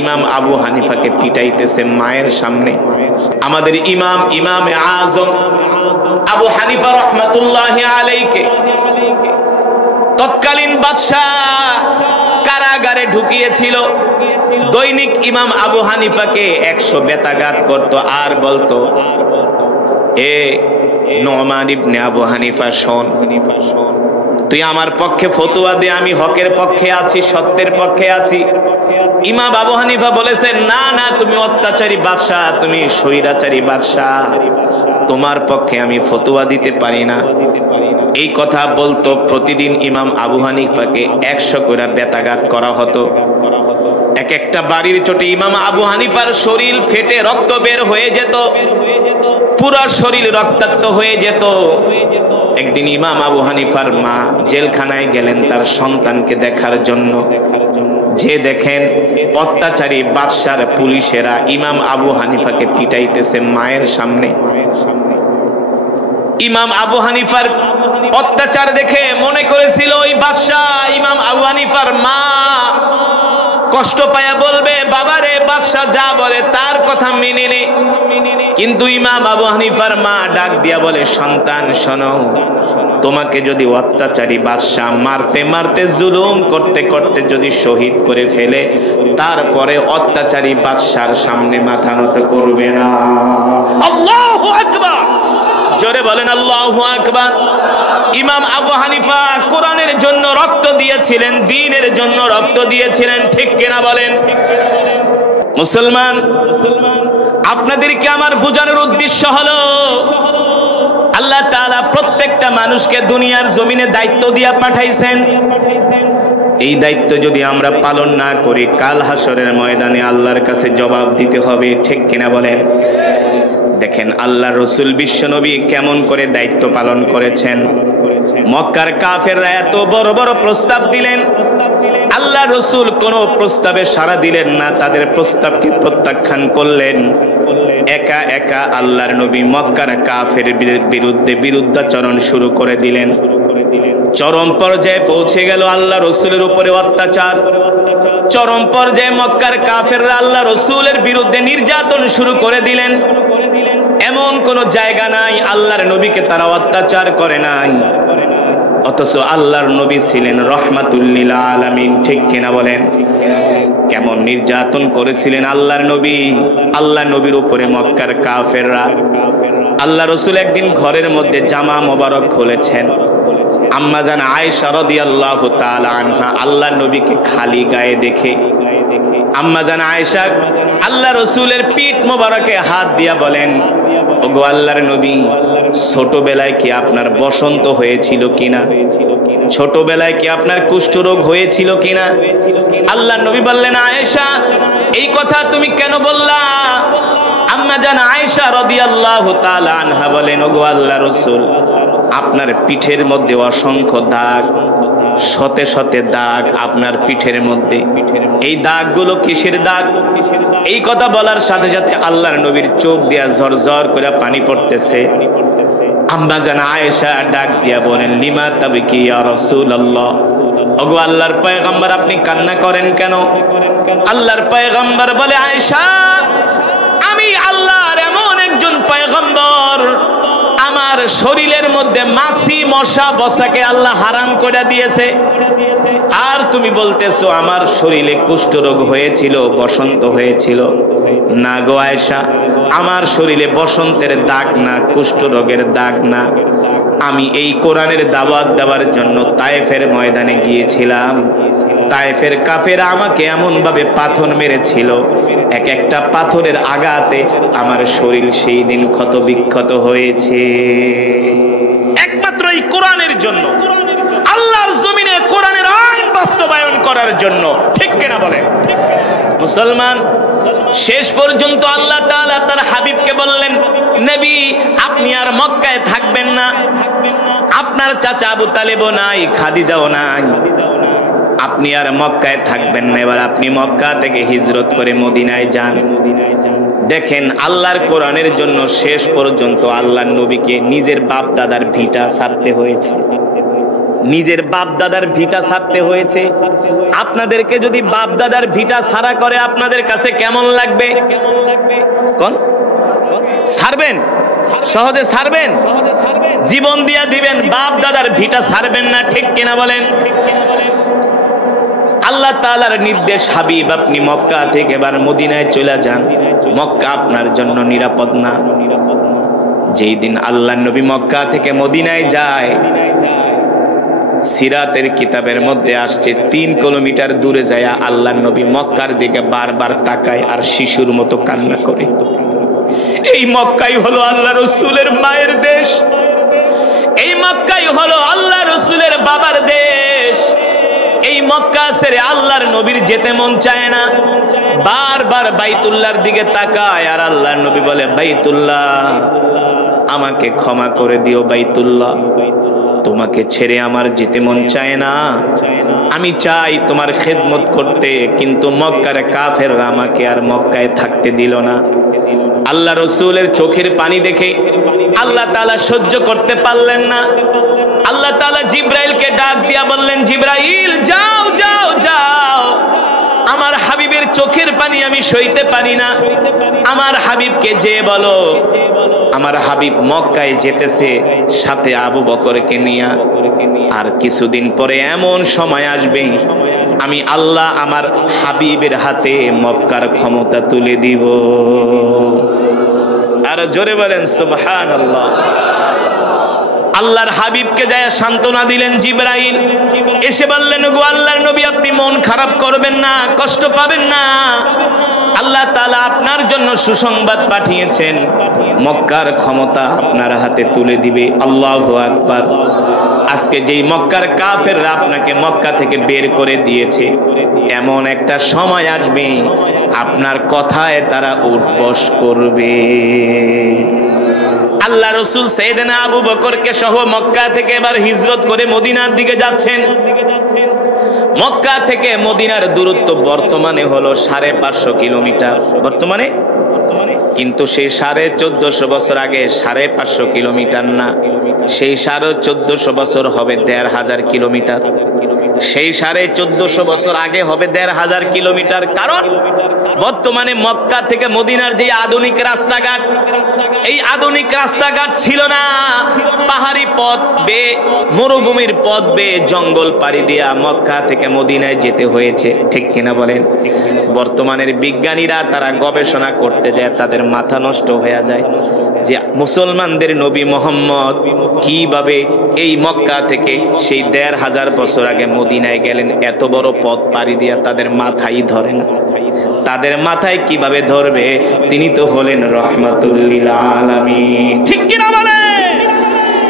ইমাম আবু হানিফাকে পিটাইতেছে মায়ের সামনে। আমাদের ইমামে আজম আবু হানিফা রাহমাতুল্লাহি আলাইহি তৎকালীন বাদশা কারাগারে ঢুকিয়েছিল। দৈনিক ইমাম আবু হানিফাকে 100 বেতাঘাত করত আর বলতো, এ নোমান ইবনে আবু হানিফা, শোন, তুই আমার পক্ষে ফতোয়া দে, আমি হকের পক্ষে আছি, সত্যের পক্ষে আছি। ইমাম আবু হানিফা বলেছেন, না না, তুমি অত্যাচারী বাদশা, তুমি স্বৈরাচারী বাদশা, তোমার পক্ষে আমি ফতোয়া দিতে পারি না। এই কথা বলতো। প্রতিদিন ইমাম আবু হানিফাকে 100 করে বেতাঘাত করা হতো। এক একটা বাড়ির চোটে ইমাম আবু হানিফার শরীর ফেটে রক্ত বের হয়ে যেত, পুরো শরীর রক্তাক্ত হয়ে যেত। একদিন ইমাম আবু হানিফার মা জেলখানায় গেলেন তার সন্তানকে দেখার জন্য। যে দেখেন অত্যাচারী বাদশার পুলিশেরা ইমাম আবু হানিফাকে পিটাইতেছে মায়ের সামনে। ইমাম আবু হানিফার অত্যাচার দেখে মনে করেছিল ওই বাদশা ইমাম আবু হানিফার মা কষ্ট পায়া বলবে, বাবারে, বাদশা যা বলে তার কথা মেনে নে। কিন্তু ইমাম আবু হানিফার মা ডাক দিয়া বলে, সন্তান শোনো, তোমাকে যদি অত্যাচারী বাদশা মারতে মারতে জুলুম করতে করতে যদি শহীদ করে ফেলে, তারপরে অত্যাচারী বাদশার সামনে মাথা নত করবে না। আল্লাহু আকবার, জোরে বলেন আল্লাহু আকবার। ইমাম আবু হানিফা কোরআনের জন্য রক্ত দিয়েছিলেন, দ্বীনের জন্য রক্ত দিয়েছিলেন, ঠিক কিনা বলেন? মুসলমান, আপনাদেরকে আমার বোঝানোর উদ্দেশ্য হলো, আল্লাহ তাআলা প্রত্যেকটা মানুষকে দুনিয়ার জমিনে দায়িত্ব দিয়া পাঠাইছেন। এই দায়িত্ব যদি আমরা পালন না করি, কাল হাসরের ময়দানে আল্লাহর কাছে জবাব দিতে হবে, ঠিক কিনা বলেন? দেখেন আল্লাহ রসুল বিশ্বনবী কেমন করে দায়িত্ব পালন করেছেন। মক্কার কাফেররা এত বড় বড় প্রস্তাব দিলেন, আল্লাহ রসুল কোন প্রস্তাবে সাড়া দিলেন না, তাদের প্রস্তাবকে প্রত্যাখ্যান করলেন। একা একা আল্লাহর নবী মক্কার কাফের বিরুদ্ধে বিরুদ্ধাচরণ শুরু করে দিলেন। চরম পর্যায়ে পৌঁছে গেল আল্লাহ রসুলের উপরে অত্যাচার। চরম পর্যায়ে মক্কার কাফেররা আল্লাহ রসুলের বিরুদ্ধে নির্যাতন শুরু করে দিলেন। এমন কোন জায়গা নাই আল্লাহর নবীকে তারা অত্যাচার করে নাই, অথচ আল্লাহর নবী ছিলেন রহমাতুল লিল আলামিন, ঠিক কিনা বলেন? কেমন নির্যাতন করেছিলেন আল্লাহর নবী, আল্লাহ নবীর উপরে মক্কার কাফেররা। আল্লাহ রসুল একদিন ঘরের মধ্যে জামা মোবারক খুলেছেন। আম্মা জান আয়েশা রাদিয়াল্লাহু তাআলা আনহা আল্লাহর নবীকে খালি গায়ে দেখে আম্মা জান আয়েশা আল্লাহ রসুলের পিঠ মোবারকে হাত দিয়া বলেন, ওগো আল্লাহর নবী, ছোটবেলায় কি আপনার বসন্ত হয়েছিল কিনা? ছোটবেলায় কি আপনার কুষ্ঠরোগ হয়েছিল কিনা? আল্লাহ নবী বললেন, আয়েশা, এই কথা তুমি কেন বললা? আম্মা জান আয়েশা রাদিয়াল্লাহু তাআলা আনহা বলেন, ওগো আল্লাহ রসুল, আপনার পিঠের মধ্যে অসংখ্য দাগ, শতে শতে দাগ আপনার পিঠের মধ্যে। এই দাগগুলো কিসের দাগ? এই কথা বলার সাথে সাথে আল্লাহর নবীর চোখ দিয়া ঝরঝর করে পানি পড়তেছে। আম্মা জান আয়েশা ডাক দিয়া বলেন, লিমা তাবকি ইয়া রাসূলুল্লাহ, ওগো আল্লাহর পয়গম্বর, আপনি কান্না করেন কেন? আল্লাহর পয়গম্বর বলে, আয়েশা, আমি আল্লাহর এমন একজন পয়গম্বর, আমার শরীরের মধ্যে মাছি মশা বসাকে আল্লাহ হারাম করে দিয়েছে, আর তুমি বলতেছো আমার শরীরে কুষ্ঠরোগ হয়েছিল, বসন্ত হয়েছিল। না গো আয়েশা, আমার শরীরে বসন্তের দাগ না, কুষ্ঠরোগের দাগ না। আমি এই কোরআনের দাওয়াত দেওয়ার জন্য তায়েফের ময়দানে গিয়েছিলাম। তায়েফের কাফেরা আমাকে এমন ভাবে পাথর মেরেছিল, এক একটা পাথরের আঘাতে আমার শরীর সেই দিন ক্ষত বিক্ষত হয়েছে। একমাত্র এই কোরআনের জন্য, আল্লাহর জমিনে কোরআনের আইন বাস্তবায়ন করার জন্য, ঠিক কিনা বলেন? মুসলমান, শেষ পর্যন্ত আল্লাহ তাআলা তার হাবিবকে বললেন, নবী, আপনি আর মক্কায় থাকবেন না, আপনার চাচা আবু তালেবও নাই, খাদিজাও নাই, আপনি আর মক্কায় থাকবেন না, এবার আপনি মক্কা থেকে হিজরত করে মদিনায় যান। দেখেন আল্লাহর কোরআনের জন্য শেষ পর্যন্ত আল্লাহর নবীকে নিজের বাপ দাদার ভিটা ছাড়তে হয়েছে। নিজের বাপ দাদার ভিটা ছাড়তে হয়েছে। আপনাদেরকে যদি বাপ দাদার ভিটা ছাড়া করে আপনাদের কাছে কেমন লাগবে? কোন ছাড়বেন? সহজে ছাড়বেন? জীবন দিয়া দিবেন, বাপ দাদার ভিটা ছাড়বেন না, ঠিক কিনা বলেন? আল্লাহ তাআলার নির্দেশ, হাবিব আপনি মক্কা থেকে এবার মদিনায় চলে যান। মক্কা আপনার জন্য নিরাপদ না। যেই দিন আল্লাহর নবী মক্কা থেকে মদিনায় যায়, সিরাতের কিতাবের মধ্যে আসছে 3 কিলোমিটার দূরে যায় আল্লাহর নবী মক্কার দিকে বারবার তাকায় আর শিশুর মতো কান্না করে। এই মক্কাই হলো আল্লাহ রাসূলের মায়ের দেশ, এই মক্কাই হলো আল্লাহ রাসূলের বাবার দেশ। এই মক্কা ছেড়ে আল্লাহর নবীর যেতে মন চায় না, বারবার বাইতুল্লাহর দিকে তাকায় আর আল্লাহর নবী বলে, বাইতুল্লাহ আমাকে ক্ষমা করে দিও, বাইতুল্লাহ তোমাকে ছেড়ে আমার যেতে মন চায় না, আমি চাই তোমার খেদমত করতে, কিন্তু মক্কার কাফেররা আমাকে আর মক্কায় থাকতে দিল না। আল্লাহ রাসূলের চোখের পানি দেখে আল্লাহ তাআলা সহ্য করতে পারলেন না। আল্লাহ তাআলা জিবরাইলকে ডাক দিয়া বললেন, জিবরাইল যাও যাও যাও, আমার হাবিবের চোখের পানি আমি সইতে পারি না, আমার হাবিবকে যে বলো আমার হাবিব মক্কায় যেতেছে সাথে আবু বকরকে নিয়ে, আর কিছুদিন পরে এমন সময় আসবে আমি আল্লাহ আমার হাবিবের হাতে মক্কার ক্ষমতা তুলে দিব। আর জোরে বলেন সুবহানাল্লাহ। আল্লাহর হাবিবকে যায় সান্ত্বনা দিলেন জিবরাইল, এসে বললেন, গো আল্লাহর নবী আপনি মন খারাপ করবেন না, কষ্ট পাবেন না, আল্লাহ তাআলা আপনার জন্য সুসংবাদ পাঠিয়েছেন, মক্কার ক্ষমতা আপনার হাতে তুলে দিবে। আল্লাহু আকবার। আজকে যেই মক্কার কাফেররা আপনাকে মক্কা থেকে বের করে দিয়েছে, এমন একটা সময় আসবে আপনার কথায় তারা উঠবস করবে। আল্লাহ রাসূল সাইয়েদনা আবু বকরকে সহ মক্কা থেকে এবার হিজরত করে মদিনার দিকে যাচ্ছেন। মক্কা থেকে মদিনার দূরত্ব বর্তমানে হলো 550 কিলোমিটার বর্তমানে, কিন্তু সেই 1450 বছর আগে 550 কিলোমিটার না, সেই 1450 বছর হবে 1500 কিলোমিটার। সেই 1450 বছর আগে হবে 1500 কিলোমিটার। কারণ বর্তমানে মক্কা থেকে মদিনার যে আধুনিক রাস্তাঘাট, এই আধুনিক রাস্তাঘাট ছিল না। পাহাড়ি পথ বেয়ে, মরুভূমির পথ বেয়ে, জঙ্গল পাড়ি দিয়া মক্কা থেকে মদিনায় যেতে হয়েছে, ঠিক কিনা বলেন? বর্তমানের বিজ্ঞানীরা তারা গবেষণা করতে যায়, তাদের মাথা নষ্ট হয়ে যায় যে মুসলমানদের নবী মুহাম্মদ কিভাবে এই মক্কা থেকে সেই 1500 বছর আগে মদিনায় গেলেন। এত বড় পথ পাড়ি দিয়া তাদের মাথায় ধরে না। তাদের মাথায় কিভাবে ধরবে? তিনি তো হলেন রাহমাতুল লিল আলামিন, ঠিক কিনা বলেন?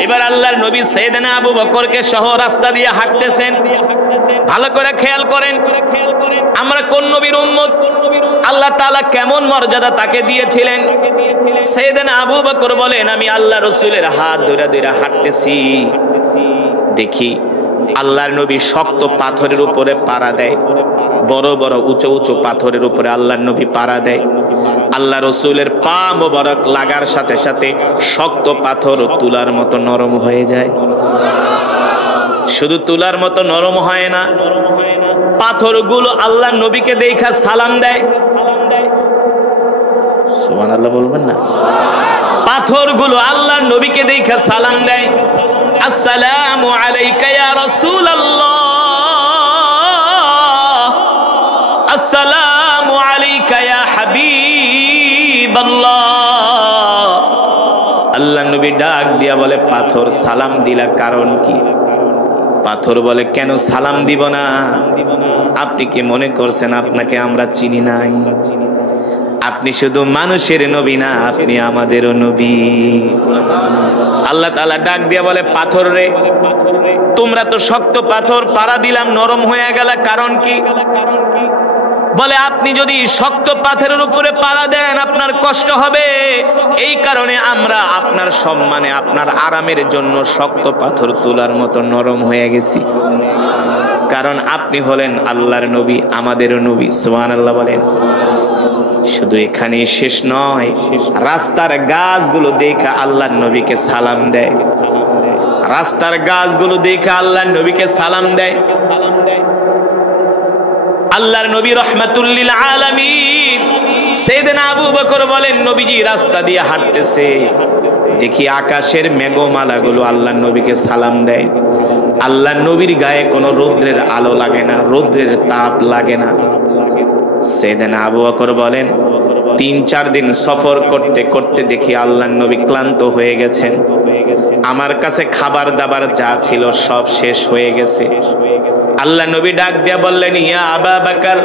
এবার আল্লাহর নবী সাইয়েদনা আবু বকরকে সহ রাস্তা দিয়ে হাঁটতেছেন। ভালো করে খেয়াল করেন, আমরা কোন নবীর উম্মত, আল্লাহ তাআলা কেমন মর্যাদা তাকে দিয়েছিলেন। সাইয়েদনা আবু বকর বলেন, আমি আল্লাহ রাসূলের হাত ধরে ধরে হাঁটতেছি, দেখি আল্লাহর নবী শক্ত পাথরের উপরে পাড়া দেয়, বড় বড় উঁচু উঁচু পাথরের উপরে আল্লাহর নবী পাড়া দেয়। আল্লাহ রাসূলের পা মোবারক লাগার সাথে সাথে শক্ত পাথর তুলার মতো নরম হয়ে যায়। শুধু তুলার মতো নরম হয় না, পাথরগুলো আল্লাহর নবীকে দেখা সালাম দেয়। সুবহানাল্লাহ বলবেন না? পাথরগুলো আল্লাহর নবীকে দেখা সালাম দেয়, আসসালামু আলাইকা ইয়া রাসূলুল্লাহ, আসসালামু আলাইকা ইয়া হাবিবাল্লাহ। আল্লাহর নবী ডাক দিয়া বলে, পাথর সালাম দিলা কারণ কি? পাথর বলে, কেন সালাম দিব না? আপনি কি মনে করছেন আপনাকে আমরা চিনি নাই? আপনি শুধু মানুষের নবী না, আপনি আমাদেরও নবী। আল্লাহ তাআলা ডাক দিয়া বলে, পাথর রে, তোমরা তো শক্ত পাথর পাড়া দিলাম নরম হয়ে গেল, কারণ কি? বলে, আপনি যদি শক্ত পাথরের উপরে পাড়া দেন আপনার কষ্ট হবে, এই কারণে আমরা আপনার সম্মানে, আপনার আরামের জন্য শক্ত পাথর তুলার মতো নরম হয়ে গেছি, কারণ আপনি হলেন আল্লাহর নবী, আমাদেরও নবী। সুবহানাল্লাহ বলেন। শুধু এখানেই শেষ নয়, রাস্তার গাছগুলো দেখা আল্লাহর নবীকে সালাম দেয়, রাস্তার গাছগুলো দেখে আল্লাহর নবীকে সালাম দেয়। আল্লাহর নবী রাহমাতুল লিল আলামিন সাইয়েদনা আবু বকর বলেন, নবীজি রাস্তা দিয়ে হাঁটতেছে, দেখি আকাশের মেঘমালাগুলো আল্লাহর নবীকে সালাম দেয়। আল্লাহর নবীর গায়ে কোনো রৌদ্রের আলো লাগে না, রৌদ্রের তাপ লাগে না। সাইয়েদনা আবু বকর বলেন, ৩-৪ দিন সফর করতে করতে দেখি আল্লাহর নবী ক্লান্ত হয়ে গেছেন। আমার কাছে খাবার দাবার যা ছিল সব শেষ হয়ে গেছে। আল্লাহ নবী ডাক দিয়া বললেন, ইয়া আবা বকর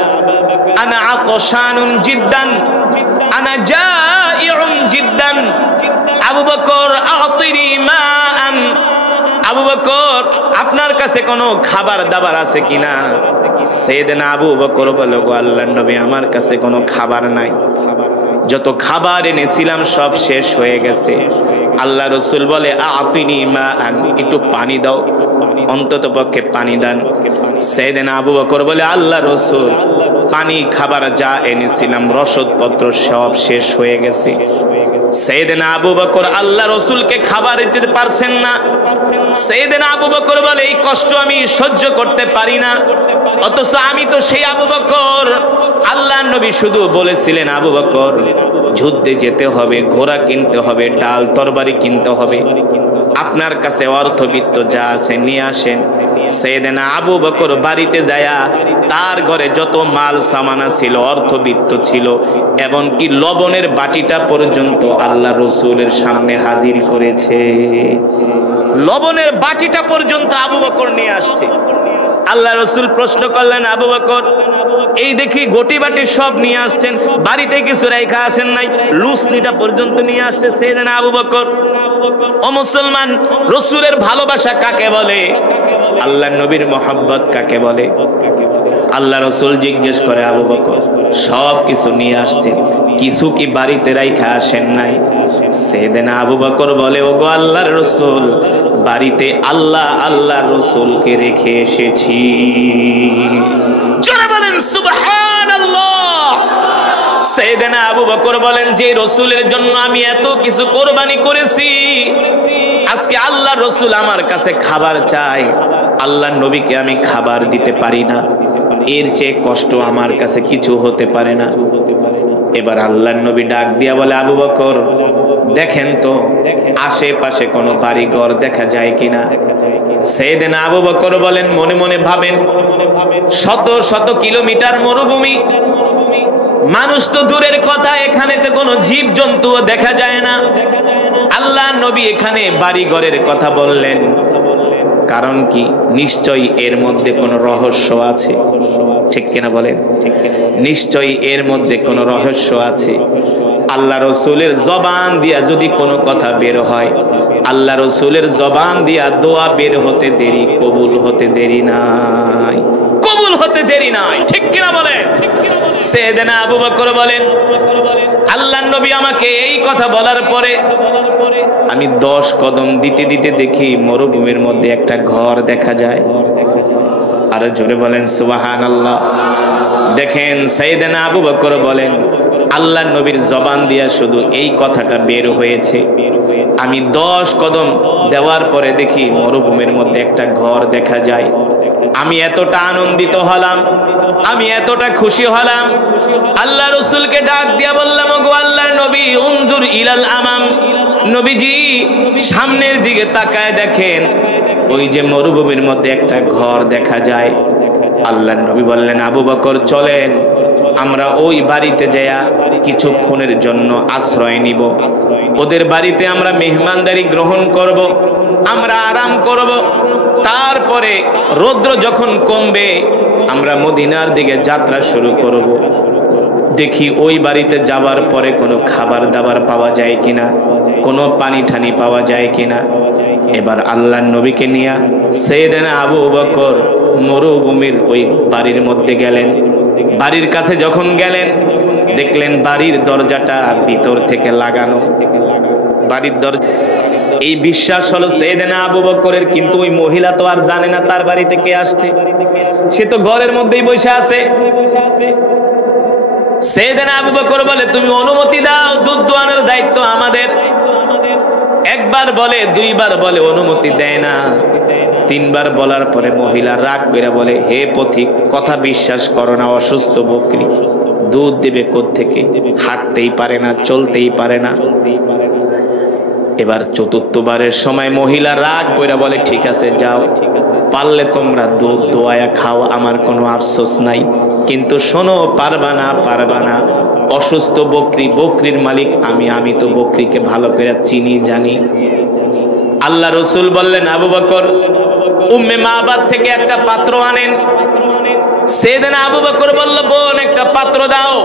আনা আতশানুন জিদ্দান আনা জাইউন জিদ্দান। আবু বকর আতিনি মাআন। আবু বকর আপনার কাছে কোনো খাবার দাবার আছে কিনা? সাইয়েদনা আবু বকর বলে, গো আল্লাহর নবী আমার কাছে কোনো খাবার নাই, যত খাবার এনেছিলাম সব শেষ হয়ে গেছে। আল্লাহ রাসূল বলে, আতিনি মাআন, একটু পানি দাও, অন্তত পক্ষে পানি দেন। সাইয়েদনা আবু বকর বলে, আল্লাহ রাসূল পানি খাবার যা এনেছিলাম রসদপত্র সব শেষ হয়ে গেছে। সাইয়েদনা আবু বকর আল্লাহ রাসূলকে খাবার দিতে পারছেন না। সাইয়েদনা আবু বকর বলে, এই কষ্ট আমি সহ্য করতে পারি না। অথচ আমি তো সেই আবু বকর, আল্লাহর নবী শুধু বলেছিলেন, আবু বকর যুদ্ধে যেতে হবে, ঘোড়া কিনতে হবে, ডাল তরবারি কিনতে হবে, আপনার কাছে অর্থবিত্ত যা আছে নিয়ে আসেন। সাইয়েদনা আবু বকর বাড়িতে যায়া তার ঘরে যত মাল সামানা ছিল, অর্থবিত্ত ছিল, এমনকি লবণের বাটিটা পর্যন্ত আল্লাহ রাসূলের সামনে হাজির করেছে। লবণের বাটিটা পর্যন্ত আবু বকর নিয়ে আসছে। আল্লাহ রাসূল প্রশ্ন করলেন, আবু বকর এই দেখি গটি বাটি সব নিয়ে আসছেন, বাড়িতে কিছু রেখা আসেন নাই, লুসনিটা পর্যন্ত নিয়ে আসছে সাইয়েদনা আবু বকর। ও মুসলমান, রাসূলের ভালোবাসা কাকে বলে? আল্লাহর নবীর মহব্বত কাকে বলে? আল্লাহ রাসূল জিজ্ঞেস করে, আবু বকর সব কিছু নিয়ে আসছেন, কিছু কি বাড়িতে রাইখা আসেন নাই? সাইয়েদনা আবু বকর বলে, ওগো আল্লাহর রাসূল বাড়িতে আল্লাহর রাসূলকে রেখে এসেছি। জোরে বলেন সুবহানাল্লাহ। সাইয়েদনা আবু বকর বলেন, যে রাসূলের জন্য আমি এত কিছু কোরবানি করেছি, আজকে আল্লাহর রাসূল আমার কাছে খাবার চায়, আল্লাহর নবীকে আমি খাবার দিতে পারি না, এর চেয়ে কষ্ট আমার কাছে কিছু হতে পারে না। এবার আল্লাহর নবী ডাক দিয়া বলে, আবু বকর দেখেন তো আশেপাশে কোনো বাড়ি ঘর দেখা যায় কিনা। সাইয়েদনা আবু বকর বলেন, মনে মনে ভাবেন, শত শত কিলোমিটার মরুভূমি, মানুষ তো দূরের কথা, এখানে তো কোনো জীব জন্তুও দেখা যায় না। আল্লাহ নবী এখানে বাড়ি ঘরের কথা বললেন, কারণ কি? নিশ্চয়ই এর মধ্যে কোনো রহস্য আছে, ঠিক কিনা বলেন? নিশ্চয়ই এর মধ্যে কোনো রহস্য আছে। আল্লাহ রাসূলের জবান দিয়া যদি কোনো কথা বের হয়, আল্লাহ রাসূলের জবান দিয়া দোয়া বের হতে দেরি, কবুল হতে দেরি নাই, কবুল হতে দেরি নাই, ঠিক কিনা বলেন? সাইয়েদনা আবু বকর বলেন, আল্লাহর নবী আমাকে এই কথা বলার পরে আমি 10 কদম দিতে দিতে দেখি মরুভূমির মধ্যে একটা ঘর দেখা যায়। আর জোরে বলেন সুবহানাল্লাহ। দেখেন সাইয়েদনা আবু বকর বলেন, আল্লাহর নবীর জবান দিয়া শুধু এই কথাটা বের হয়েছে, আমি 10 কদম দেওয়ার পরে দেখি মরুভূমির মধ্যে একটা ঘর দেখা যায়। আমি এতটা আনন্দিত হলাম, আমি এতটা খুশি হলাম, আল্লাহ রাসূলকে ডাক দিয়া বললাম, ওগো আল্লাহর নবী উনজুর ইলাল আমাম, নবীজি সামনের দিকে তাকায় দেখেন, ওই যে মরুভূমির মধ্যে একটা ঘর দেখা যায়। আল্লাহর নবী বললেন, আবু বকর চলেন আমরা ওই বাড়িতে যায়া কিছুক্ষণের জন্য আশ্রয় নিব, ওদের বাড়িতে আমরা মেহমানদারি গ্রহণ করব, আমরা আরাম করব, তারপরে রৌদ্র যখন কমবে আমরা মদিনার দিকে যাত্রা শুরু করব। দেখি ওই বাড়িতে যাবার পরে কোনো খাবার দাবার পাওয়া যায় কিনা, কোনো পানি ঠানি পাওয়া যায় কিনা। এবার আল্লাহর নবীকে নিয়ে সাইয়েদনা আবু বকর মরুভূমির ওই বাড়ির মধ্যে গেলেন। বাড়ির কাছে যখন গেলেন দেখলেন বাড়ির দরজাটা ভিতর থেকে লাগানো। বাড়ির দরজা, এই বিশ্বাস হলো সাইয়েদনা আবু বকরের, কিন্তু ওই মহিলা তো আর জানে না তার বাড়িতে কে আসছে, সে তো ঘরের মধ্যেই বসে আছে। সাইয়েদনা আবু বকর বলে, তুমি অনুমতি দাও, দুধ দোয়ানোর দায়িত্ব আমাদের। একবার বলে, দুইবার বলে, অনুমতি দেয় না। তিনবার বলার পরে মহিলা রাগ কইরা বলে, হে পথিক, কথা বিশ্বাস করো না, অসুস্থ বকরি, দুধ দেবে কোত্থেকে? হাঁটতেই পারে না, চলতেই পারে না। এবার চতুর্থবারের সময় মহিলা রাগ কইরা বলে, ঠিক আছে যাও, পারলে তোমরা দুধ দোয়ায়া খাও, আমার কোনো আফসোস নাই, কিন্তু শোনো, পারবা না, পারবা না। অসুস্থ বকরি, বকরির মালিক আমি তো বকরিকে ভালো করে চিনি, জানি। আল্লাহ রসুল বললেন, আবু বকর, উম্মে মাবাদ থেকে একটা পাত্র আনেন। সাইয়েদনা আবু বকর বলল, বোন একটা পাত্র দাও।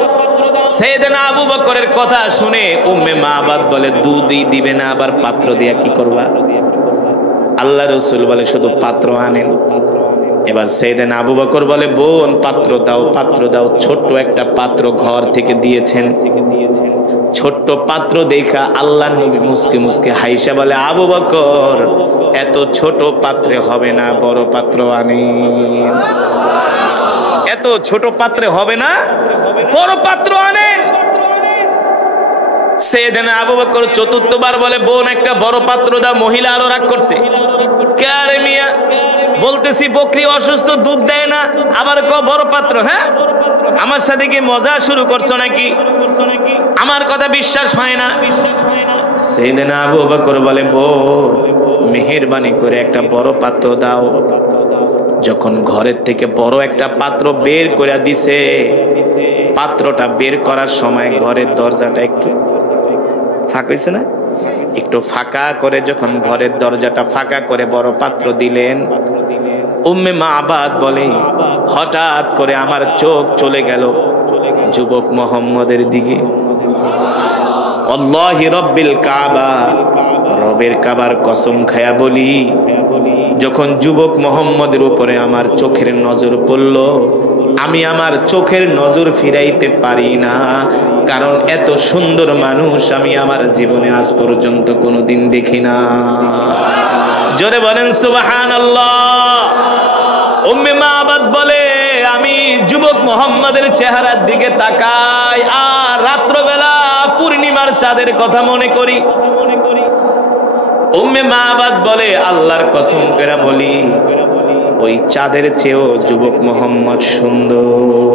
সাইয়েদনা আবু বকরের কথা শুনে উম্মে মাবাদ বলে, দুধই দিবে না, আবার পাত্র দিয়া কি করবা? আল্লাহ রসুল বলে, শুধু পাত্র আনেন। এবার সাইয়েদনা আবু বকর বলে, বোন পাত্র দাও, পাত্র দাও। ছোট্ট একটা পাত্র ঘর থেকে দিয়েছেন। ছোট্ট পাত্র দেখা আল্লাহ নবী মুসকে মুসকে হাইসা বলে, আবু বকর, এত ছোট পাত্রে হবে না, বড় পাত্র আনেন। এত ছোট পাত্রে হবে না, বড় পাত্র আনেন। সাইয়েদনা আবু বকর চতুর্থবার বলে, বোন একটা বড় পাত্র দাও। মহিলা আরো রাগ করছে, কে মিয়া, বলতেছি বকরি অসুস্থ, দুধ দেয় না, আবার বড় পাত্র? হ্যাঁ, আমার সাথে কি মজা শুরু করছো নাকি? আমার কথা বিশ্বাস হয় না। সাইয়েদনা আবু বকর বলে, বোন মেহেরবানি করে একটা বড় পাত্র দাও। যখন ঘরের থেকে বড় একটা পাত্র বের করে দিছে, পাত্রটা বের করার সময় ঘরের দরজাটা একটু ফাঁকা হয়েছে না, একটু ফাঁকা করে যখন ঘরের দরজাটা ফাঁকা করে বড় পাত্র দিলেন, উম্মে মাবাদ বলে, হঠাৎ করে আমার চোখ চলে গেল যুবক মুহাম্মদের দিকে। আল্লাহি রব্বিল কাবা, রবের কাবার কসম খায়া বলি, যখন যুবক মুহাম্মদের উপরে আমার চোখের নজর পড়ল, আমি আমার চোখের নজর ফিরাইতে পারি না, কারণ এত সুন্দর মানুষ আমি আমার জীবনে আজ পর্যন্ত কোনোদিন দেখি না। জোরে বলেন সুবহানাল্লাহ। উম্মে মাবাদ বলে, আমি যুবক মুহাম্মদের চেহারার দিকে তাকাই আর রাত্রবেলা পূর্ণিমার চাঁদের কথা মনে করি। উম্মে মাবাদ বলে, আল্লাহর কসম করে বলি, ওই চাঁদের চেয়েও যুবক মুহাম্মদ সুন্দর।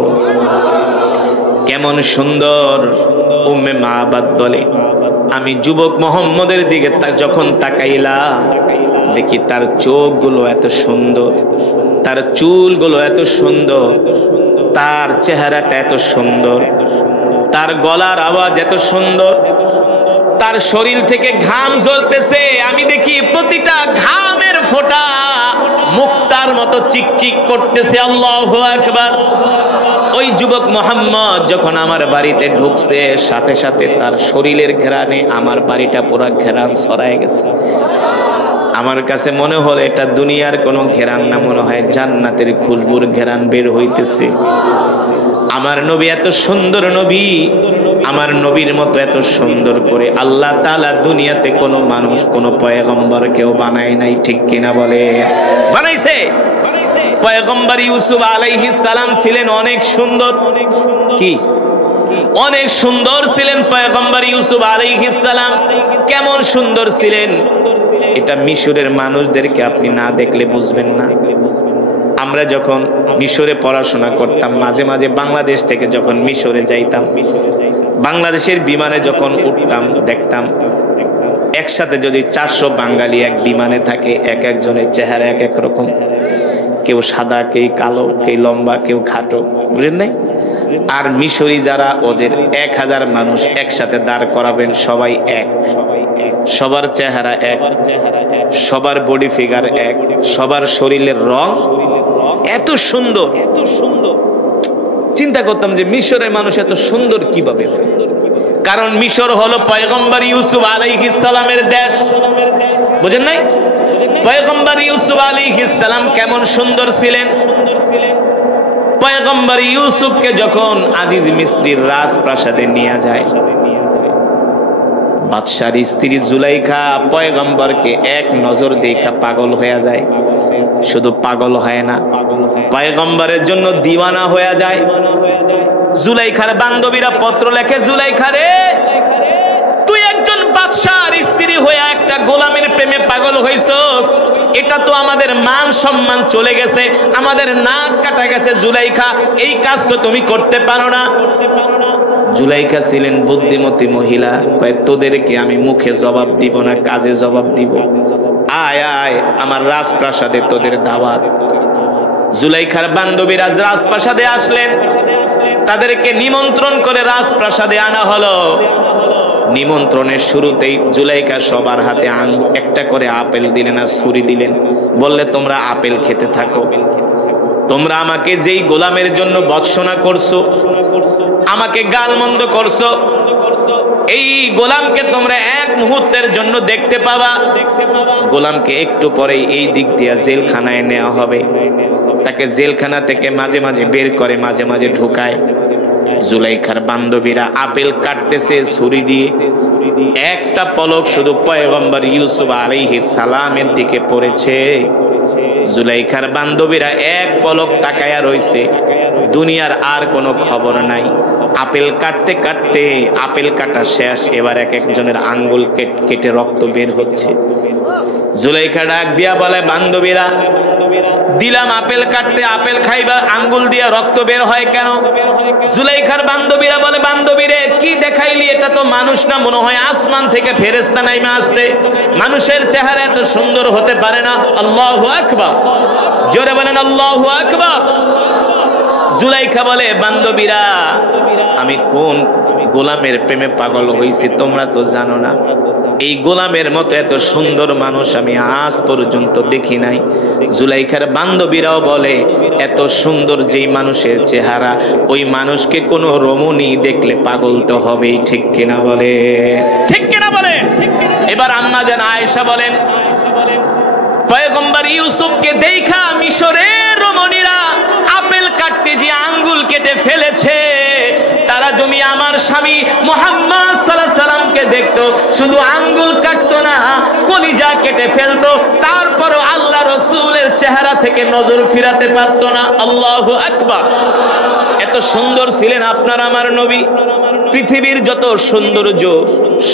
কেমন সুন্দর? উম্মে মাবাদ বলে, আমি যুবক মুহাম্মদের দিকে যখন তাকাইলাম, দেখি তার চোখগুলো এত সুন্দর, তার চুলগুলো এত সুন্দর, তার চেহারাটা এত সুন্দর, তার গলার আওয়াজ এত সুন্দর, তার শরীর থেকে ঘাম ঝরতেছে, আমি দেখি প্রতিটা ঘামের ফোঁটা মুক্তার মতো চিকচিক করতেছে। আল্লাহু আকবার। ওই যুবক মুহাম্মদ যখন আমার বাড়িতে ঢুকছে, সাথে সাথে তার শরীরের ঘ্রাণে আমার বাড়িটা পুরো ঘ্রাণ ছড়ায় গেছে। আমার কাছে মনে হলো এটা দুনিয়ার কোনো ঘেরান না, মনে হয় জান্নাতের খুশবুর ঘেরান বের হইতেছে। আমার নবী এত সুন্দর নবী, আমার নবীর মতো এত সুন্দর করে আল্লাহ তাআলা দুনিয়াতে কোনো মানুষ, কোনো পয়গম্বর কেউ বানায় নাই, ঠিক কিনা বলে? বানাইছে। পয়গম্বর ইউসুফ আলাইহিস সালাম ছিলেন অনেক সুন্দর। কি অনেক সুন্দর ছিলেন পয়গম্বর ইউসুফ আলাইহিস সালাম। কেমন সুন্দর ছিলেন এটা মিশরের মানুষদেরকে আপনি না দেখলে বুঝবেন না। আমরা যখন মিশরে পড়াশোনা করতাম, মাঝে মাঝে বাংলাদেশ থেকে যখন মিশরে যাইতাম, বাংলাদেশের বিমানে যখন উঠতাম, দেখতাম একসাথে যদি 400 বাঙালি এক বিমানে থাকে, এক একজনের চেহারা এক এক রকম, কেউ সাদা, কেউ কালো, কেউ লম্বা, কেউ খাটো, বুঝেন নাই? আর মিশরি যারা, ওদের 1000 মানুষ একসাথে দাঁড় করাবেন, সবাই এক, সবার চেহারা এক, সবার বডি ফিগার এক, সবার শরীরের রং এত সুন্দর। চিন্তা করতাম যে মিশরের মানুষ এত সুন্দর কিভাবে হয়? কারণ মিশর হলো পয়গম্বর ইউসুফ আলাইহিস সালামের দেশ, বুঝেন নাই? পয়গম্বর ইউসুফ আলাইহিস সালাম কেমন সুন্দর ছিলেন। পয়গম্বর ইউসুফকে যখন আজিজ মিসরির রাজপ্রাসাদে নিয়ে যায়, বাদশার স্ত্রী জুলাইখা পয়গম্বরকে এক নজর দেখা পাগল হয়ে যায়। শুধু পাগল হয় না, পয়গম্বরের জন্য দিওয়ানা হয়ে যায়। জুলাইখার বান্ধবীরা পত্র লেখে, জুলাইখা রে, তুই একজন বাদশার স্ত্রী হয়ে একটা গোলামের প্রেমে পাগল হইছস, এটা তো আমাদের মান সম্মান চলে গেছে, আমাদের নাক কাটা গেছে জুলাইখা, এই কাজ তো তুমি করতে পারো না। জুলাইখা ছিলেন বুদ্ধিমতী মহিলা, কয় তোদেরকে আমি মুখে জবাব দিব না, কাজে জবাব দিব। আয় আয় আমার রাজপ্রাসাদে তোদের দাওয়াত। জুলাইখার বান্ধবীরা রাজপ্রাসাদে আসলেন, তাদেরকে নিমন্ত্রণ করে রাজপ্রাসাদে আনা হলো। নিমন্ত্রণের শুরুতেই জুলাইখা সবার হাতে একটা করে আপেল দিলেন আর ছুরি দিলেন, বললে তোমরা আপেল খেতে থাকো। তোমরা আমাকে যেই গোলামের জন্য ভৎসনা করছো, আমাকে গালমন্দ করছো, এই গোলামকে তোমরা এক মুহূর্তের জন্য দেখতে পাবা। গোলামকে একটু পরেই এই দিক দিয়ে জেলখানায় নেওয়া হবে। তাকে জেলখানা থেকে মাঝে মাঝে বের করে, মাঝে মাঝে ঢুকায়। জুলাইখার বান্ধবীরা আপেল কাটতেছে ছুরি দিয়ে। একটা পলক শুধু পয়গম্বর ইউসুফ আলাইহিস সালামের দিকে পড়েছে। জুলাইখার বান্ধবীরা এক পলক তাকায়া রইছে, দুনিয়ার আর কোনো খবর নাই। আপেল কাটতে কাটতে আপেল কাটা শেষ, এবার এক একজনের আঙ্গুল কেটে রক্ত বের হচ্ছে। জুলাইখা ডাক দিয়া বলে, বান্ধবীরা দিলাম আপেল কাটতে, আপেল খাইবা, আঙ্গুল দিয়া রক্ত বের হয় কেন? জুলাইখার বান্ধবীরা বলে, বান্ধবীরে কি দেখাইলি, এটা তো মানুষ না, মনে হয় আসমান থেকে ফেরেশতা নাইমা আসছে। মানুষের চেহারা এত সুন্দর হতে পারে না। আল্লাহু আকবার, জোরে বলেন আল্লাহু আকবার। জুলাইখা বলে, বান্ধবীরা আমি কোন গোলামের প্রেমে পাগল হইছি তোমরা তো জানো না। এই গোলামের মতো এত সুন্দর মানুষ আমি আজ পর্যন্ত দেখি নাই। জুলাইখার বান্ধবীরাও বলে, এত সুন্দর যেই মানুষের চেহারা, ওই মানুষকে কোনো রমণী দেখলে পাগল তো হবেই, ঠিক কিনা বলে? ঠিক কিনা বলে? এবার আম্মা জান আয়েশা বলেন, পয়গম্বর ইউসুফকে দেখা মিশরের রমণীরা আপেল কাটতে যে আঙ্গুল কেটে ফেলেছে, তারা জমি আমার স্বামী মুহাম্মদ সাল্লাল্লাহু আলাইহি সাল্লামকে দেখতো, শুধু আঙ্গুল কাটতো না, কলিজা কেটে ফেলতো, তারপরও আল্লাহ রাসূলের চেহারা থেকে নজর ফিরাতে পারতো না। আল্লাহু আকবার। এত সুন্দর ছিলেন আপনার আমার নবী। পৃথিবীর যত সৌন্দর্য,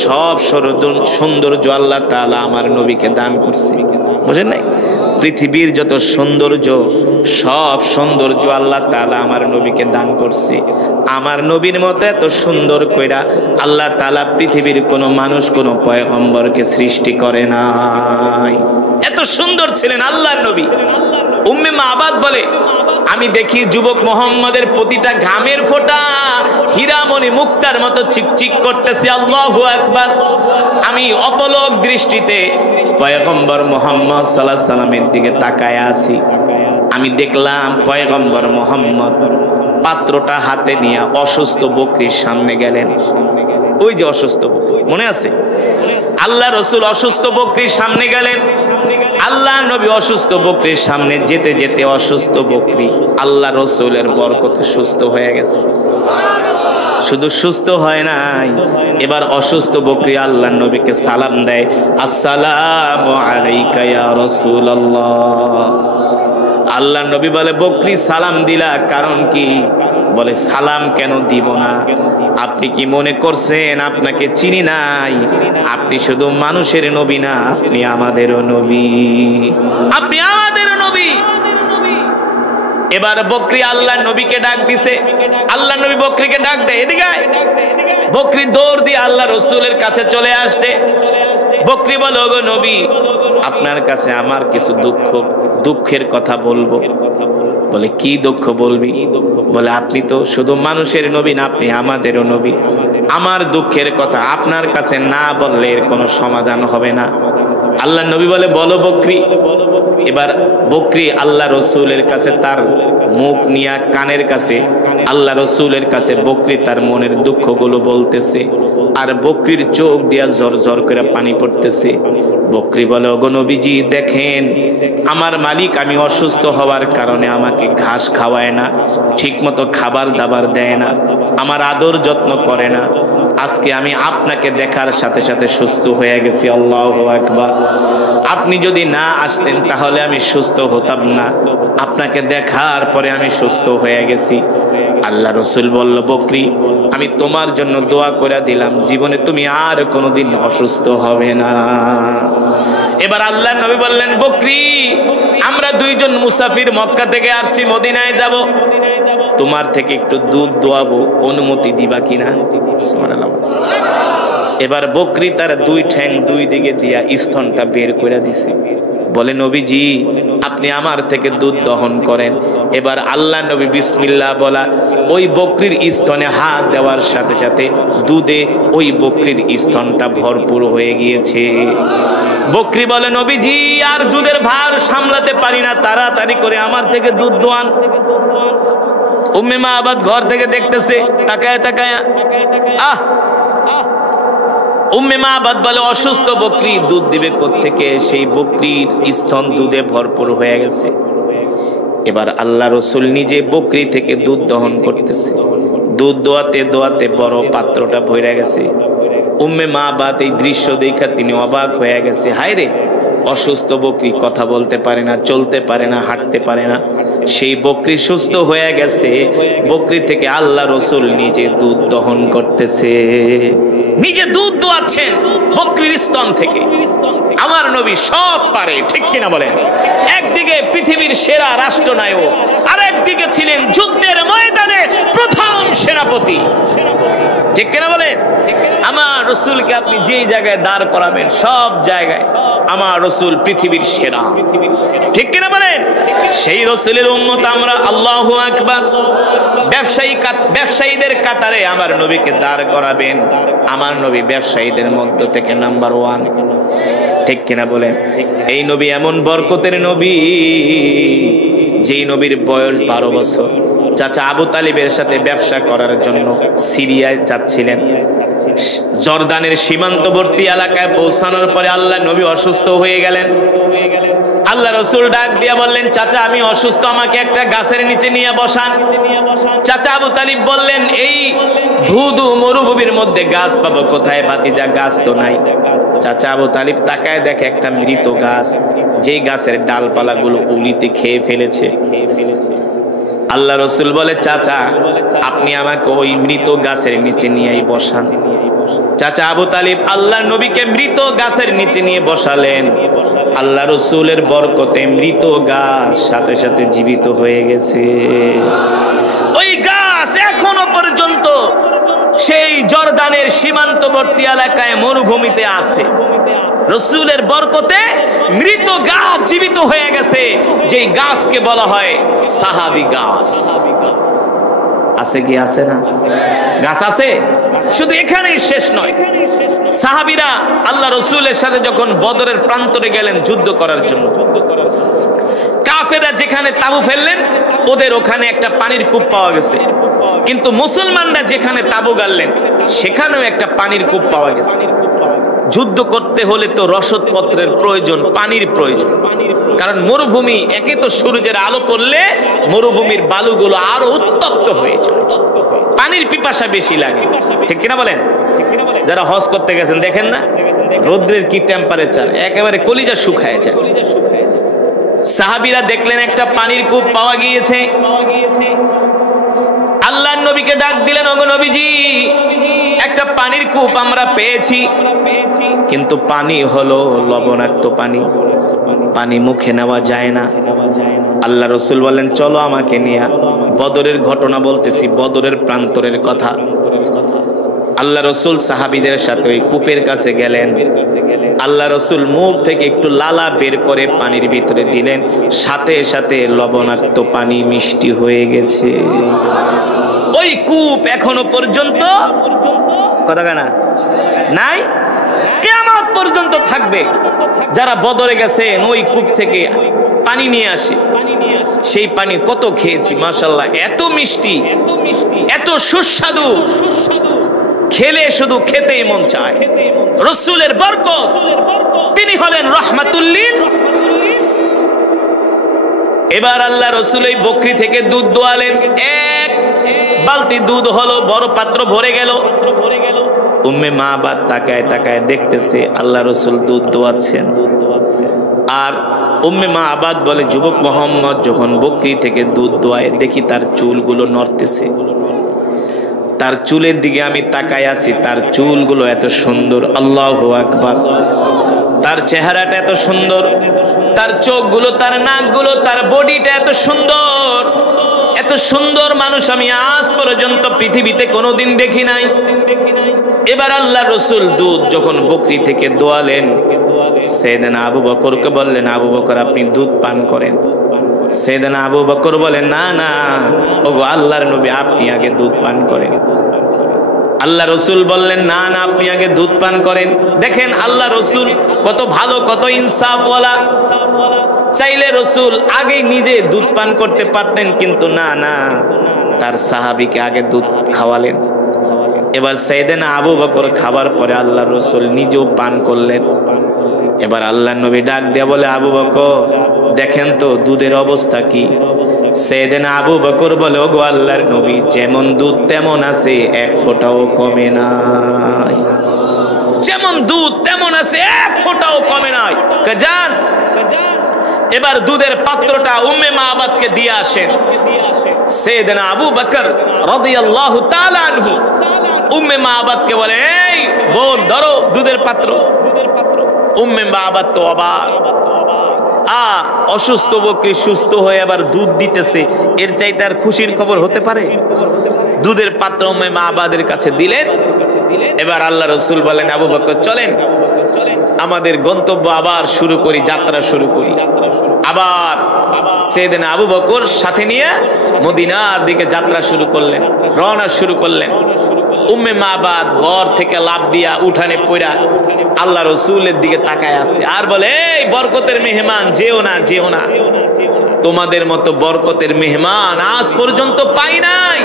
সব সৌন্দর্য আল্লাহ তাআলা আমার নবীকে দান করছে, বুঝেন নাই? পৃথিবীর যত সৌন্দর্য, সব সৌন্দর্য আল্লাহ তাআলা আমার নবীকে দান করছে। আমার নবীর মতো এত সুন্দর কইরা আল্লাহ তাআলা পৃথিবীর কোনো মানুষ, কোনো পয়গম্বরকে সৃষ্টি করে নাই। এত সুন্দর ছিলেন আল্লাহর নবী। উম্মে মাবাদ বলে, আমি দেখি যুবক মুহাম্মদের প্রতিটা ঘামের ফোঁটা হীরামণি মুক্তার মতো চিকচিক করতেছে। আল্লাহু আকবার। আমি অপলক দৃষ্টিতে পয়গম্বর মুহাম্মদ সাল্লাল্লাহু আলাইহি সাল্লামের দিকে তাকায় আছি। আমি দেখলাম পয়গম্বর মুহাম্মদ পাত্রটা হাতে নিয়ে অসুস্থ বকরির সামনে গেলেন। ওই যে অসুস্থ বকরি, মনে আছে? আল্লাহ রাসূল অসুস্থ বকরির সামনে গেলেন। আল্লাহ নবী অসুস্থ বকরির সামনে যেতে যেতে অসুস্থ বকরি আল্লাহ রাসূলের বরকতে সুস্থ হয়ে গেছে। শুধু সুস্থ হয় নাই, এবার অসুস্থ বকরি আল্লাহ নবীকে সালাম দেয়, আসসালামু আলাইকা ইয়া রাসূলুল্লাহ। আল্লাহ নবী বলে, বকরি সালাম দিলা কারণ কি? বলে, সালাম কেন দিব না? আপনি কি মনে করছেন আপনাকে চিনি নাই? আপনি শুধু মানুষের নবী না, আপনি আমাদেরও নবী, আপনি আমাদেরও নবী। এবার বকরি আল্লাহ নবীকে ডাক দিছে। আল্লাহ নবী বকরিকে ডাক দেয়, এদিকে আয়। বকরি দৌড় দিয়ে আল্লাহ রাসূলের কাছে চলে আসছে। বকরি বলে, ওগো নবী, আপনার কাছে আমার কিছু দুঃখের কথা বলবো। বলে, কি দুঃখ বলবি? বলে, আপনি তো শুধু মানুষের নবী না, আপনি আমাদেরও নবী। আমার দুঃখের কথা আপনার কাছে না বললে এর কোনো সমাধান হবে না। আল্লাহ নবী বলে, বলো বকরি। এবার বকরি আল্লাহ রাসূলের কাছে তার মুখ নিয়ে কানের কাছে আল্লাহ রাসূলের কাছে বকরি তার মনের দুঃখগুলো বলতেছে, আর বকরির চোখ দিয়া ঝরঝর করে পানি পড়তেছে। বকরি বলে, ওগো নবীজি, দেখেন আমার মালিক আমি অসুস্থ হওয়ার কারণে আমাকে ঘাস খাওয়ায় না, ঠিক মতো খাবার দাবার দেয় না, আমার আদর যত্ন করে না। আজকে আমি আপনাকে দেখার সাথে সাথে সুস্থ হয়ে গেছি। আল্লাহু আকবার। আপনি যদি না আসতেন তাহলে আমি সুস্থ হতাম না, আপনাকে দেখার পরে আমি সুস্থ হয়ে গেছি। আল্লাহ রসুল বলল, বকরি আমি তোমার জন্য দোয়া করে দিলাম, জীবনে তুমি আর কোনোদিন অসুস্থ হবে না। এবার আল্লাহ নবী বললেন, বকরি আমরা দুইজন মুসাফির মক্কা থেকে আসছি, মদিনায় যাব, তোমার থেকে একটু দুধ দোয়াবো, অনুমতি দিবা কিনা? সুবহানাল্লাহ। এবার বকরি তার দুই ঠ্যাং দুই দিকে দিয়া স্তনটা বের করে দিছে, বলে নবীজি আপনি আমার থেকে দুধ দহন করেন। এবার আল্লাহ নবী বিসমিল্লাহ বলা ওই বকরির স্তনে হাত দেওয়ার সাথে সাথে দুধে ওই বকরির স্তনটা ভরপুর হয়ে গিয়েছে। বকরি বলে, নবীজি আর দুধের ভার সামলাতে পারি না, তাড়াতাড়ি করে আমার থেকে দুধ দোয়ান। উম্মে মাবাদ ঘর থেকে দেখতেছে, তাকায় তাকায় উম্মে মাবাদ বলে, অসুস্থ বকরি দুধ দিবে কোত্থেকে? সেই বকরির স্তন দুধে ভরপুর হয়ে গেছে। এবার আল্লাহ রসুল নিজে বকরি থেকে দুধ দহন করতেছে, দুধ দোয়াতে দোয়াতে বড় পাত্রটা ভরে গেছে। উম্মে মাবাদ এই দৃশ্য দেখা তিনি অবাক হয়ে গেছে, হায় রে, অসুস্থ বকরি কথা বলতে পারে না, চলতে পারে না, হাঁটতে পারে না, সেই বকরি সুস্থ হয়ে গেছে। বকরি থেকে আল্লাহ রসুল নিজে দুধ দহন করতেছে, নিজে দুধ দোয়াচ্ছেন বকরির স্তন থেকে। আমার নবী সব পারে, ঠিক কিনা বলেন? একদিকে পৃথিবীর সেরা রাষ্ট্রনায়ক, আর একদিকে ছিলেন যুদ্ধের ময়দানে প্রথম সেনাপতি, ঠিক কিনা বলেন? আমার রসুলকে আপনি যেই জায়গায় দাঁড় করাবেন সব জায়গায় আমার রসুল পৃথিবীর সেরা, ঠিক কিনা বলেন? সেই রসুলের উম্মত আমরা, আল্লাহু আকবার। ব্যবসায়ীদের কাতারে আমার নবীকে দাঁড় করাবেন, আমার নবী ব্যবসায়ীদের মধ্য থেকে নাম্বার 1, ঠিক কিনা বলেন? এই নবী এমন বরকতের নবী, যেই নবীর বয়স 12 বছর। চাচা আবু তালিবের সাথে ব্যবসা করার জন্য সিরিয়ায় যাচ্ছিলেন। জর্দানের সীমান্তবর্তী এলাকায় পৌঁছানোর পরে আল্লাহ নবী অসুস্থ হয়ে গেলেন। আল্লাহ রসুল ডাক দিয়া বললেন, চাচা আমি অসুস্থ, আমাকে একটা গাছের নিচে নিয়ে বসান। চাচা আবু তালিব বললেন, এই ধুধু মরুভূমির মধ্যে গাছ পাবো কোথায় ভাতিজা? গাছ তো নাই। চাচা আবু তালিব তাকায় দেখে একটা মৃত গাছ, যেই গাছের ডালপালাগুলো উলিতে খেয়ে ফেলেছে। আল্লাহ রসুল বলে, চাচা আপনি আমাকে ওই মৃত গাছের নিচে নিয়েই বসান। চাচা আবু তালিব আল্লাহ নবীকে মৃত গাছের নিচে নিয়ে বসালেন। আল্লাহ রসুলের বরকতে মৃত গাছ সাথে সাথে জীবিত হয়ে গেছে। ওই গাছ এখনো পর্যন্ত সেই জর্দানের সীমান্তবর্তী এলাকায় মরুভূমিতে আছে। রসুলের বরকতে মৃত গাছ জীবিত হয়ে গেছে, যেই গাছকে বলা হয় সাহাবী গাছ। আছে কি আছে না? গাছ আছে। শুধু এখানেই শেষ নয়, সাহাবীরা আল্লাহ রসুলের সাথে যখন বদরের প্রান্তরে গেলেন যুদ্ধ করার জন্য, কাফেররা যেখানে তাঁবু ফেললেন ওদের ওখানে একটা পানির কূপ পাওয়া গেছে, কিন্তু মুসলমানরা যেখানে তাঁবু গাড়লেন সেখানেও একটা পানির কূপ পাওয়া গেছে। যুদ্ধ করতে হলে তো রসদপত্রের প্রয়োজন, পানির প্রয়োজন। কারণ মরুভূমি, একে তো সূর্যের আলো পড়লে মরুভূমির বালুগুলো আরো উত্তপ্ত হয়ে যায়, পানির পিপাসা বেশি লাগে, ঠিক কিনা বলেন? যারা হজ করতে গেছেন দেখেন না রৌদ্রের কি টেম্পারেচার, একেবারে কলিজা শুকায় যায়। সাহাবীরা দেখলেন একটা পানির কূপ পাওয়া গিয়েছে। আল্লাহর নবীকে ডাক দিলেন, ওগো নবীজি একটা পানির কূপ আমরা পেয়েছি, কিন্তু পানি হলো লবণাক্ত পানি, পানি মুখে নেওয়া যায় না। আল্লাহ রসুল বললেন, চলো আমাকে নিয়ে। বদরের ঘটনা বলতেছি, বদরের প্রান্তরের কথা। আল্লাহ রসুল সাহাবীদের সাথে ওই কূপের কাছে গেলেন। আল্লাহ রসুল মুখ থেকে একটু লালা বের করে পানির ভিতরে দিলেন, সাথে সাথে লবণাক্ত পানি মিষ্টি হয়ে গেছে। ওই কূপ এখনো পর্যন্ত কথা না নাই, কিয়ামত পর্যন্ত থাকবে। যারা বদরে গেছেন ওই কূপ থেকে পানি নিয়ে আসে, সেই পানি কত খেয়েছি, মাশাআল্লাহ, এত মিষ্টি, এত সুস্বাদু, খেলে শুধু খেতেই মন চায়। রাসূলের বরকত, তিনি হলেন রাহমাতুল লিল। এবার আল্লাহ রাসূল এই বকরি থেকে দুধ দোয়ালেন, এক বালতি দুধ হলো, বড় পাত্র ভরে গেল। উম্মে মাবাদ তাকায় তাকায় দেখতেছে আল্লাহ রাসূল দুধ দোয়াচ্ছেন, আর উম্মে মাআবাদ বলে, যুবক মোহাম্মদ যখন বকরি থেকে দুধ দোয়ায় দেখি তার চুলগুলো নড়তেছে, তার চুলের দিকে আমি তাকায় আছি, তার চুলগুলো এত সুন্দর, আল্লাহু আকবার, তার চেহারাটা এত সুন্দর, তার চোখগুলো, তার নাকগুলো, তার বডিটা এত সুন্দর, এত সুন্দর মানুষ আমি আজ পর্যন্ত পৃথিবীতে কোনোদিন দেখি নাই। এবার আল্লাহ রসুল দুধ যখন বকরি থেকে দোয়ালেন, সাইয়েদনা আবু বকরকে বললেন, আবু বকর আপনি দুধ পান করেন। সাইয়েদনা আবু বকর বলেন, না না ওগো আল্লাহর নবী, আপনি আগে দুধ পান করেন। আল্লাহ রসুল বললেন, না না আপনি আগে দুধ পান করেন। দেখেন আল্লাহ রসুল কত ভালো, কত ইনসাফওয়ালা। চাইলে রসুল আগে নিজে দুধ পান করতে পারতেন, কিন্তু না না, তার সাহাবীকে আগে দুধ খাওয়ালেন। এবার সাইয়েদনা আবু বকর খাবার পরে আল্লাহ রসুল নিজেও পান করলেন। এবার আল্লাহ নবী ডাক দিয়ে বলে, আবু বকর দেখেন তো দুধের অবস্থা কি। সাইয়েদনা আবু বকর বলে, ওগো আল্লাহর নবী, যেমন দুধ তেমন আছে, এক ফোঁটাও কমে নাই। যেমন দুধ তেমন আছে, এক ফোঁটাও কমে নাই। যান এবার দুধের পাত্রটা উম্মে মাআবাদকে দিয়ে আসেন। সাইয়েদনা আবু বকর রাদিয়াল্লাহু তাআলা আনহু উম্মে মাআবাদকে বলে, এই বোন ধরো দুধের পাত্র। উম্মে মাআবাদ তো অবাক, অসুস্থ বকরি সুস্থ হয়ে আবার দুধ দিতেছে, এর চাইতে আর খুশির খবর হতে পারে? দুধের পাত্র উম্মে মাআবাদের কাছে দিলেন। এবার আল্লাহ রসুল বলেন, আবু বকর চলেন আমাদের গন্তব্য আবার শুরু করি, যাত্রা শুরু করি। আবার সাইয়েদনা আবু বকর সাথে নিয়ে মদিনার দিকে যাত্রা শুরু করলেন, রওনা শুরু করলেন। উম্মে মাআবাদ ঘর থেকে লাফ দিয়া উঠানে পড়া আল্লাহ রসুলের দিকে তাকায় আছে আর বলে, এই বরকতের মেহমান, যেও না যেও না, তোমাদের মতো বরকতের মেহমান আজ পর্যন্ত পাই নাই।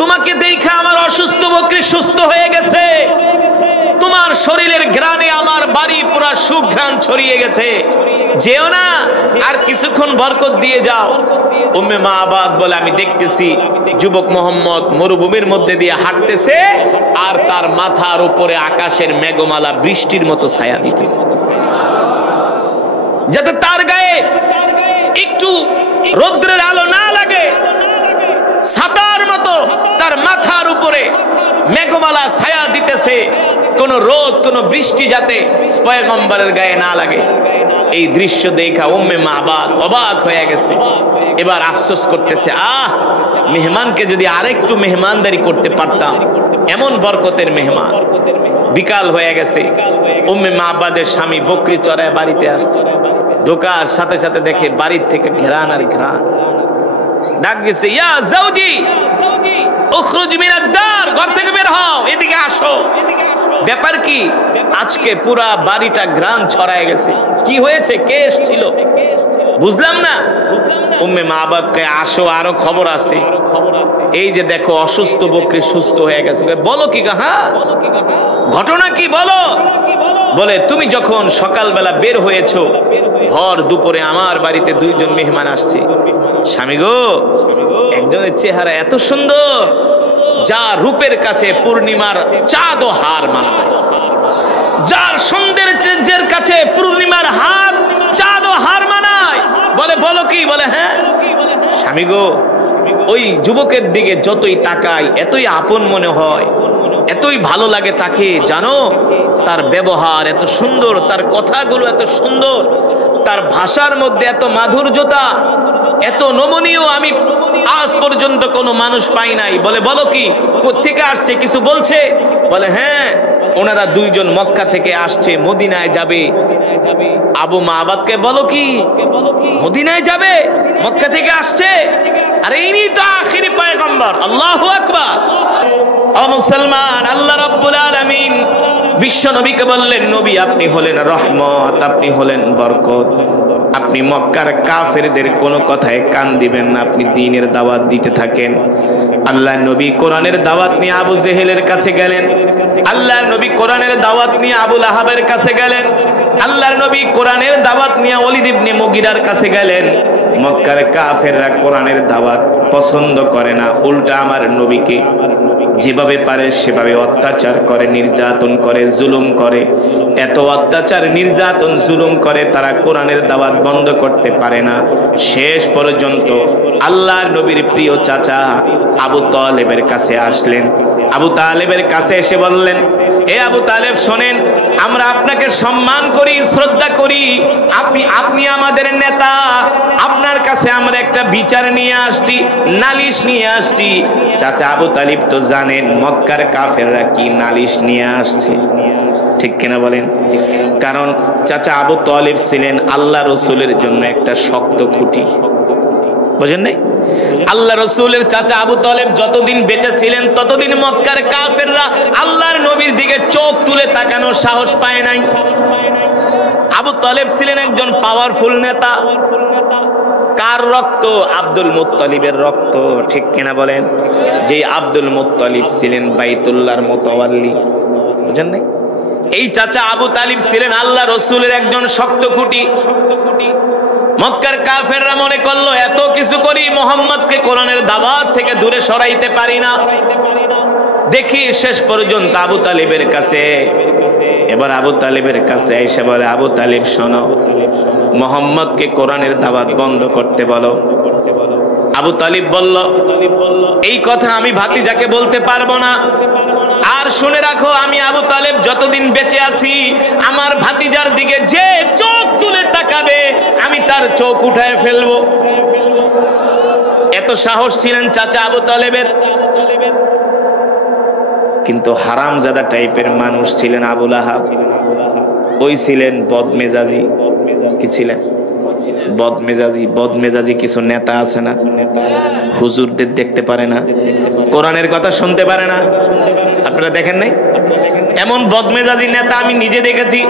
তোমাকে দেখা আমার অসুস্থ বকরি সুস্থ হয়ে গেছে, তোমার শরীরের ঘ্রাণে আমার বাড়ি পুরা সুঘ্রাণ ছড়িয়ে গেছে, যেও না, আর কিছুক্ষণ বরকত দিয়ে যাও। উম্মে মাআবাদ বলে, আমি দেখতেছি যুবক মোহাম্মদ মরুভূমির মধ্যে দিয়ে হাঁটতেছে আর তার মাথার উপরে আকাশের মেঘমালা বৃষ্টির মতো ছায়া দিতেছে, যাতে তার গায়ে একটু রৌদ্রের আলো না লাগে। ছাতার মতো তার মাথার উপরে মেঘমালা ছায়া দিতেছে, কোন রোদ কোন বৃষ্টি যাতে পয়গম্বরের গায়ে না লাগে। এই দৃশ্য দেখা উম্মে মাআবাদ অবাক হয়ে গেছে। এবার আফসোস করতেছে, মেহমানকে যদি আরেকটু মেহমানদারি করতে পারতাম, এমন বরকতের মেহমান। বিকাল হয়ে গেছে, উম্মে মাআবাদের স্বামী বকরি চড়ায় বাড়িতে আসছে। ঢোকার সাথে সাথে দেখে বাড়ির থেকে ঘেরান আর ঘেরান। ডাক গেছে, ইয়া জাওজি উখরুজ মিনাদ দার, ঘর থেকে বের হও, এদিকে আসো। ব্যাপার কি? আজকে পুরা বাড়িটা ঘ্রাণ ছড়ায় গেছে। কি হয়েছে? কে এসেছিল? বুঝলাম না। উম্মে মাআবাদ কয়, আসো, আরো খবর আছে। এই যে দেখো অসুস্থ বকরি সুস্থ হয়ে গেছে। বলো কি? হ্যাঁ, ঘটনা কি বলো? বলে, তুমি যখন সকালবেলা বের হয়েছো, ভর দুপুরে আমার বাড়িতে দুইজন মেহমান আসছে। স্বামী গো, একজনের চেহারা এত সুন্দর, যা রূপের কাছে পূর্ণিমার চাঁদ ও হার মানায়, যার সৌন্দর্যের কাছে পূর্ণিমার হাত চাঁদ ও হার মানায়। বলে, বলো কি? বলে, হ্যাঁ। স্বামী গো, ওই যুবকের দিকে যতই তাকাই এতই আপন মনে হয়, এতই ভালো লাগে তাকে, জানো, তার ব্যবহার এত সুন্দর, তার কথাগুলো এত সুন্দর, তার ভাষার মধ্যে এত মাধুর্যতা, এত নমনীয়, আমি আজ পর্যন্ত কোনো মানুষ পাই নাই। বলে, বলো কি? কোত্থেকে আসছে? কিছু বলছে? বলে, হ্যাঁ, ওনারা দুইজন মক্কা থেকে আসছে, মদিনায় যাবে। আবু মাআবাদকে বলো কি? মদিনায় যাবে? মক্কা থেকে আসছে? আরে ইনি তো আখিরি পয়গম্বর। আল্লাহু আকবার। ও মুসলমান, আল্লাহ রাব্বুল আলামিন বিশ্ব নবীকে বললেন, নবী আপনি হলেন রহমত, আপনি হলেন বরকত, আপনি মক্কার কাফেরদের কোনো কথায় কান দিবেন না, আপনি দ্বীনের দাওয়াত দিতে থাকেন। আল্লাহর নবী কোরআনের দাওয়াত নিয়ে আবু জেহেলের কাছে গেলেন। আল্লাহর নবী কোরআনের দাওয়াত নিয়ে আবু লাহাবের কাছে গেলেন। আল্লাহর নবী কোরআনের দাওয়াত নিয়ে ওলীদ ইবনে মুগীরার কাছে গেলেন। মক্কার কাফেররা কোরআনের দাওয়াত পছন্দ করে না, উল্টা আমার নবীকে যেভাবে পারে সেভাবে অত্যাচার করে, নির্যাতন করে, জুলুম করে। এত অত্যাচার, নির্যাতন, জুলুম করে তারা কোরআনের দাওয়াত বন্ধ করতে পারে না। শেষ পর্যন্ত আল্লাহর নবীর প্রিয় চাচা আবু তালেবের কাছে আসলেন। আবু তালেবের কাছে এসে বললেন, এ আবু তালেব শোনেন, আমরা আপনাকে সম্মান করি, শ্রদ্ধা করি, আপনি আমাদের নেতা, আপনার কাছে আমরা একটা বিচার নিয়ে আসছি, নালিশ নিয়ে আসছি। চাচা আবু তালিব তো জানেন মক্কার কাফেররা কি নালিশ নিয়ে আসছে, ঠিক কিনা বলেন? কারণ চাচা আবু তালিব ছিলেন আল্লাহ রসুলের জন্য একটা শক্ত খুঁটি, বুঝেন নাই? আল্লাহ রসুলের চাচা আবু তালেব যতদিন বেঁচে ছিলেন ততদিন মক্কার কাফেররা আল্লাহর নবীর দিকে চোখ তুলে তাকানোর সাহস পায় নাই। আবু তালেব ছিলেন একজন পাওয়ারফুল নেতা। কার রক্ত? আব্দুল মুত্তালিবের রক্ত, ঠিক কিনা বলেন? যে আব্দুল মুত্তালিব ছিলেন বাইতুল্লাহর মুতাওয়াল্লি, বুঝেন নাই? এই চাচা আবু তালিব ছিলেন আল্লাহ রসুলের একজন শক্ত খুঁটি। মক্কার কাফেররা মনে করলো এত কিছু করি মুহাম্মদকে কোরআনের দাওয়াত থেকে দূরে সরাইতে পারি না। দেখি শেষ পর্যন্ত আবু তালিবের কাছে, এবার আবু তালিবের কাছে এসে বলে, আবু তালিব শোনো, মুহাম্মদকে কোরআনের দাওয়াত বন্ধ করতে বলো। আবু তালিব বলল, এই কথা আমি ভাতিজাকে বলতে পারবো না। আর শুনে রাখো, আমি আবু তালেব যতদিন বেঁচে আছি আমার ভাতিজার দিকে যে চোখ তুলে তাকাবে আমি তার চোখ উঠায় ফেলবো। এত সাহস ছিলেন চাচা আবু তালেবের। কিন্তু হারামজাদা টাইপের মানুষ ছিলেন আবু লাহাব। ওই ছিলেন বদমেজাজি। কি ছিলেন? বদমেজাজি। বদমেজাজি কিছু নেতা আছে না, হুজুরদের দেখতে পারে না, কোরআনের কথা শুনতে পারে না। আপনারা দেখেন নাই? এমন বদমেজাজি নেতা আমি নিজে দেখেছি।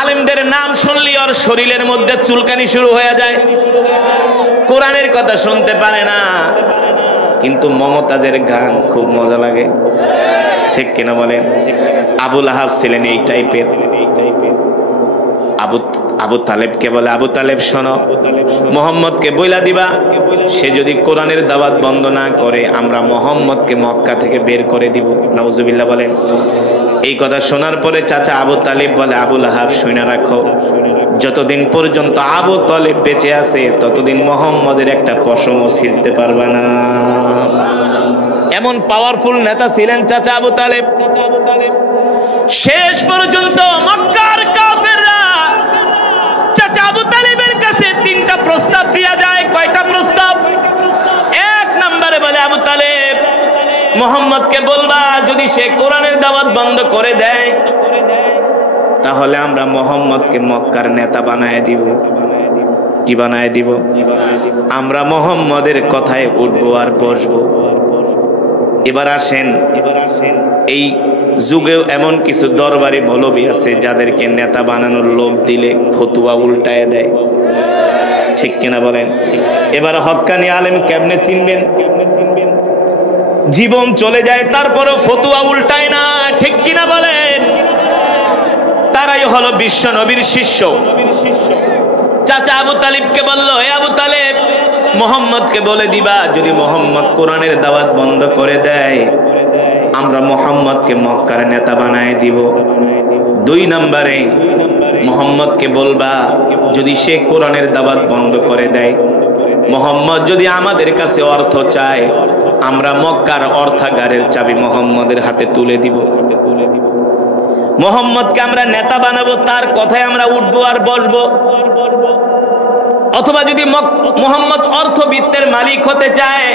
আলেমদের নাম শুনলি ওর শরীরের মধ্যে চুলকানি শুরু হয়ে যায়। কোরআনের কথা শুনতে পারে না, কিন্তু মমতাজের গান খুব মজা লাগে, ঠিক কিনা বলেন? আবু লাহাব ছিলেন এই টাইপের। আবু তালেবকে বলে, আবু তালেব শোনো, মুহাম্মদকে বইলা দিবা সে যদি কোরআনের দাওয়াত বন্ধ না করে আমরা মুহাম্মদকে মক্কা থেকে বের করে দিব। নাউজুবিল্লাহ বলেন। এই কথা শোনার পরে চাচা আবু তালেব বলে, আবু লাহাব শুনে রাখো, যতদিন পর্যন্ত আবু তালেব বেঁচে আছে ততদিন মুহাম্মদের একটা পশমও ছিঁড়তে পারবে না। এমন পাওয়ারফুল নেতা ছিলেন চাচা আবু তালেব। শেষ পর্যন্ত মক্কার কাফেররা চাচা আবু তালেবের কাছে 3টা প্রস্তাব দিয়া যায়। কয়টা প্রস্তাব? 1 নম্বরে বলে, আবু তালেব মুহাম্মদকে বলবা যদি সে কোরআনের দাওয়াত বন্ধ করে দেয় তাহলে আমরা মুহাম্মদকে মক্কার নেতা বানায় দিব। কি বানায় দিব? আমরা মুহাম্মদের কথায় উঠবো আর বসবো। এবার আসেন, এই যুগেও এমন কিছু দরবারি মৌলবী আছে যাদেরকে নেতা বানানোর লোভ দিলে ফতুয়া উল্টায় দেয়, ঠিক কিনা বলেন? এবার হক্কানি আলেম কেমনে চিনবেন? জীবন চলে যায় তারপরও ফতুয়া উল্টায় না, ঠিক কিনা বলেন? তারাই হলো বিশ্ব নবীর শিষ্য। চাচা আবু তালিবকে বলল, হে আবু তালেব মুহাম্মদকে বলে দিবা যদি মুহাম্মদ কোরআনের দাওয়াত বন্ধ করে দেয় আমরা মুহাম্মদকে মক্কার নেতা বানায় দিব। 2 নম্বরে মুহাম্মদকে বলবা যদি সে কোরআনের দাওয়াত বন্ধ করে দেয়, মুহাম্মদ যদি আমাদের কাছে অর্থ চায় আমরা মক্কার অর্থাগারের চাবি মুহাম্মদের হাতে তুলে দিব। মুহাম্মদকে আমরা নেতা বানাবো, তার কথায় আমরা উঠবো আর বসবো। অথবা যদি মুহাম্মদ অর্থবিত্তের মালিক হতে চায়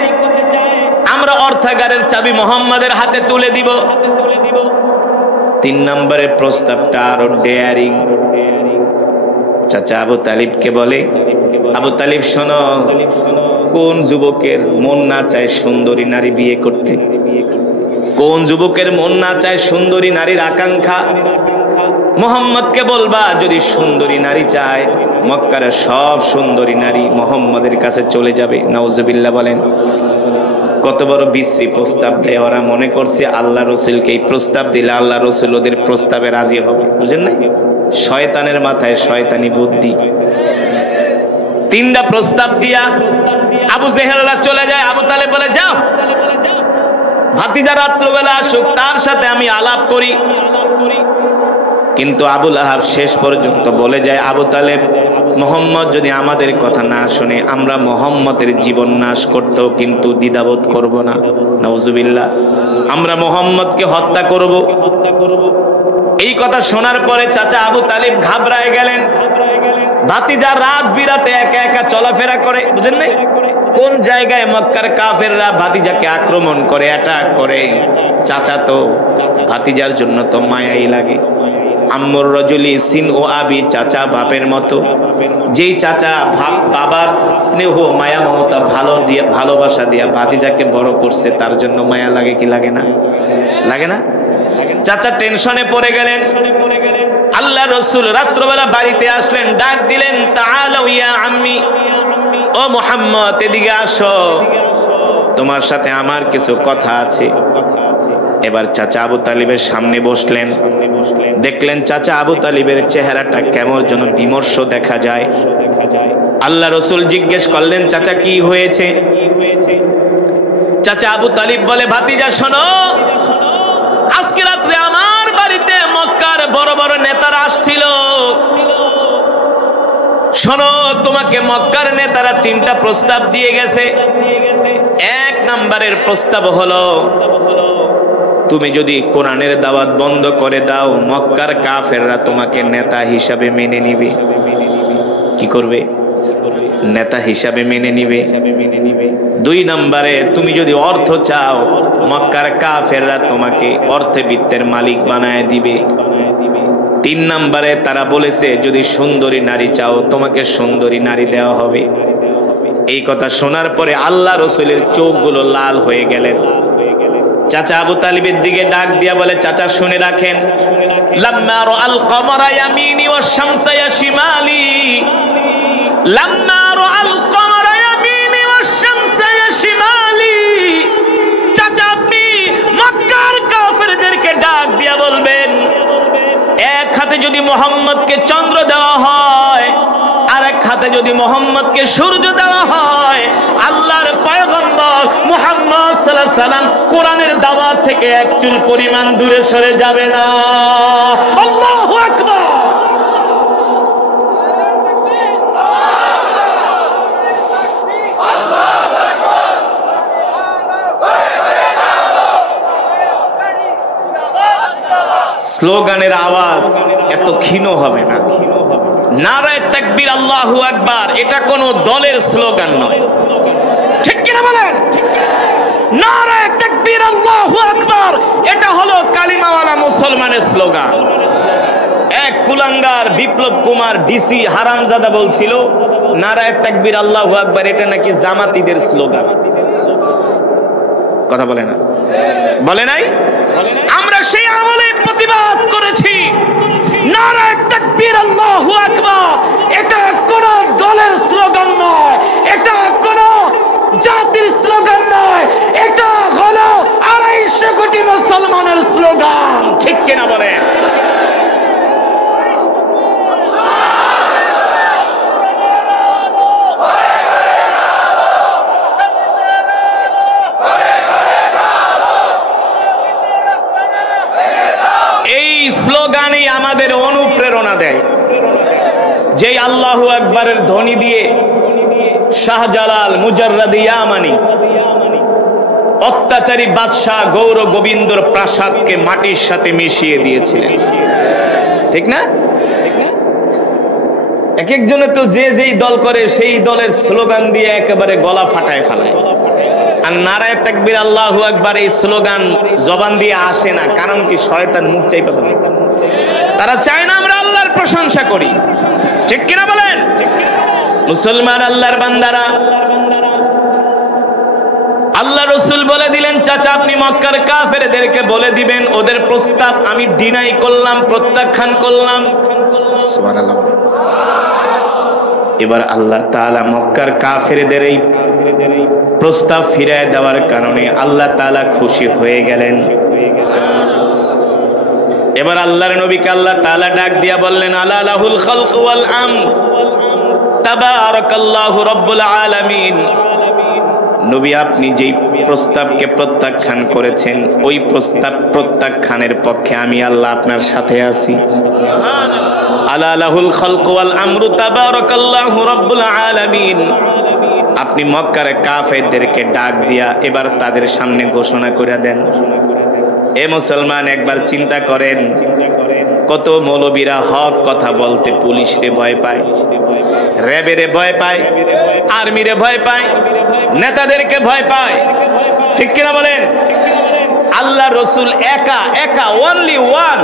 আমরা অর্থাগারের চাবি মুহাম্মদের হাতে তুলে দিব। 3 নম্বরের প্রস্তাবটা আরো ডেয়ারিং। চাচা আবু তালিবকে বলে, আবু তালিব শোনো, কোন যুবকের মন না চায় সুন্দরী নারী বিয়ে করতে? কোন যুবকের মন না চায় সুন্দরী নারীর আকাঙ্ক্ষা? মুহাম্মদকে বলবা যদি সুন্দরী নারী চায় মক্কার সব সুন্দরী নারী মুহাম্মদের কাছে চলে যাবে। নাউজুবিল্লাহ বলেন। কত বড় বিশ্রী প্রস্তাব দেয় ওরা। মনে করছে আল্লাহ রসুলকে এই প্রস্তাব দিলে আল্লাহ রসুল ওদের প্রস্তাবে রাজি হবে, বুঝেন না? শয়তানের মাথায় শয়তানি বুদ্ধি। 3টা প্রস্তাব দিয়া আবু জেহেলরা চলে যায়। আবু তালেব বলে, যাও ভাতিজা রাত্রবেলা আসুক, তার সাথে আমি আলাপ করি। কিন্তু আবু লাহাব শেষ পর্যন্ত বলে যায়, আবু তালেব, মুহাম্মদ যদি আমাদের কথা না শুনে আমরা মুহাম্মদের জীবন নাশ করতেও কিন্তু দ্বিধাবোধ করব না। নাউজুবিল্লাহ, আমরা মুহাম্মদকে হত্যা করব। এই কথা শোনার পরে চাচা আবু তালিব ঘাবড়ায় গেলেন। ভাতিজা রাত বিরাতে একা একা চলাফেরা করে, বুঝেন নাই? কোন জায়গায় মক্কার কাফেররা ভাতিজাকে আক্রমণ করে, অ্যাটাক করে। চাচা তো ভাতিজার জন্য তো মায়াই লাগে। আম্মুর রজুলি সিন ও আবি, চাচা বাপের মতো। যেই চাচা বাবার স্নেহ মায়া মমতা ভালোবাসা দিয়া ভাতিজাকে বড় করছে, তার জন্য মায়া লাগে কি লাগে না? লাগে না? চাচা টেনশনে পড়ে গেলেন। আল্লাহ রসুল রাত্রবেলা বাড়িতে আসলেন, ডাক দিলেন, তাআলাউ ইয়া আম্মি, ও মুহাম্মদ এদিকে আসো, তোমার সাথে আমার কিছু কথা আছে। এবার চাচা আবু তালিবের সামনে বসলেন। দেখলেন চাচা আবু তালিবের চেহারাটা কেমন যেন বিমর্ষ দেখা যায়। আল্লাহ রসুল জিজ্ঞেস করলেন, চাচা কি হয়েছে? চাচা আবু তালিব বলে, ভাতিজা শোনো, আজকে রাত্রে আমার বাড়িতে মক্কার বড় বড় নেতারা আসছিল। শোনো, তোমাকে মক্কার নেতারা 3টা প্রস্তাব দিয়ে গেছে। 1 নম্বরের প্রস্তাব হলো, তুমি যদি কোরআনের দাওয়াত বন্ধ করে দাও, মক্কার কাফেররা তোমাকে নেতা হিসাবে মেনে নিবে। কি করবে? নেতা হিসাবে মেনে নিবে। 2 নম্বরে, তুমি যদি অর্থ চাও, মক্কার কাফেররা তোমাকে অর্থে বিত্তের মালিক বানায় দিবে। 3 নম্বরে তারা বলেছে, যদি সুন্দরী নারী চাও, তোমাকে সুন্দরী নারী দেওয়া হবে। এই কথা শোনার পরে আল্লাহ রসুলের চোখগুলো লাল হয়ে গেলেন। চাচা আবু তালিবের দিকে ডাক দিয়া বলে, চাচা শুনে রাখেন, লাম্মা রাআল কমারা ইয়ামিনি ওয়াশ শামসা ইয়াশিমালি, লাম্মা রাআল কমারা ইয়ামিনি ওয়াশ শামসা ইয়াশিমালি। চাচা আপনি মক্কার কাফেরদেরকে ডাক দিয়া বলবেন, এক হাতে যদি মুহাম্মদকে চন্দ্র দেওয়া হয়, আর এক হাতে যদি মুহাম্মদকে সূর্য দেওয়া হয়, আল্লাহর পয়গম্বর মুহাম্মদ সাল্লাল্লাহু আলাইহি সাল্লাম কোরআনের দাওয়াত থেকে এক চুল পরিমাণ দূরে সরে যাবে না। আল্লাহু আকবার। স্লোগানের আওয়াজ এত ক্ষীণ হবে না। নারায়ে তাকবীর, আল্লাহু আকবার, এটা কোনো দলের স্লোগান নয়। ঠিক কিনা বলেন? নারায়ে তাকবীর, আল্লাহু আকবার, এটা হলো কালিমাওয়ালা মুসলমানের স্লোগান। এক কুলাঙ্গার বিপ্লব কুমার ডিসি হারামজাদা বলছিল, নারায়ে তাকবীর, আল্লাহু আকবার, এটা নাকি জামাতিদের স্লোগান। কথা বলে না? বলে নাই? আমরা সেই আমলে প্রতিবাদ করেছি। নারায়ে তাকবীর, আল্লাহু আকবার, এটা কোন দলের স্লোগান নয়, এটা কোন জাতির স্লোগান নয়, এটা হলো 250 কোটি মুসলমানের স্লোগান। ঠিক কিনা বলেন? স্লোগানই আমাদের অনুপ্রেরণা দেয়। যেই আল্লাহু আকবারের ধ্বনি দিয়ে শাহজালাল মুজাররাদ ইয়ামানি অত্যাচারী বাদশাহ গৌর গোবিন্দর প্রাসাদকে মাটির সাথে মিশিয়ে দিয়েছিলেন। ঠিক না? এক একজনে তো যে যেই দল করে সেই দলের স্লোগান দিয়ে একেবারে গলা ফাটায় ফেলায়। আর নারায়ে তাকবীর, আল্লাহু আকবার, এই স্লোগান জবান দিয়ে আসে না। কারণ কি? শয়তান মুখ চাই কথা বলে। তারা চায় না আমরা আল্লাহর প্রশংসা করি। ঠিক কিনা বলেন? মুসলমান আল্লাহর বান্দারা, আল্লাহ রসুল বলে দিলেন, চাচা আপনি মক্কার কাফেরদেরকে বলে দিবেন, ওদের প্রস্তাব আমি ডিনাই করলাম, প্রত্যাখ্যান করলাম। সুবহানাল্লাহ। এবার আল্লাহ তাআলা মক্কার কাফেরদের এই প্রস্তাব ফিরায় দেওয়ার কারণে আল্লাহ তাআলা খুশি হয়ে গেলেন। এবার আল্লাহর নবীকে আল্লাহ তাআলা ডাক দিয়া বললেন, আলা লাহুল খালকু ওয়াল আমর, তাবারাকাল্লাহু রাব্বুল আলামিন। নবী আপনি যেই প্রস্তাবকে প্রত্যাখ্যান করেছেন ওই প্রস্তাব প্রত্যাখ্যানের পক্ষে আমি আল্লাহ আপনার সাথে আছি। আলা লাহুল খালকু ওয়াল আমরু তাবারাকাল্লাহু রাব্বুল আলামিন। আপনি মক্কার কাফেরদেরকে ডাক দিয়া এবার তাদের সামনে ঘোষণা করে দেন, এ মুসলমান একবার চিন্তা করেন, কত মৌলবীরা হক কথা বলতে পুলিশরে ভয় পায়, র্যাবেরে ভয় পায়, আর্মিরে ভয় পায়, নেতাদেরকে ভয় পায়, ঠিক কিনা বলেন? আল্লাহ রসুল একা একা, ওনলি ওয়ান,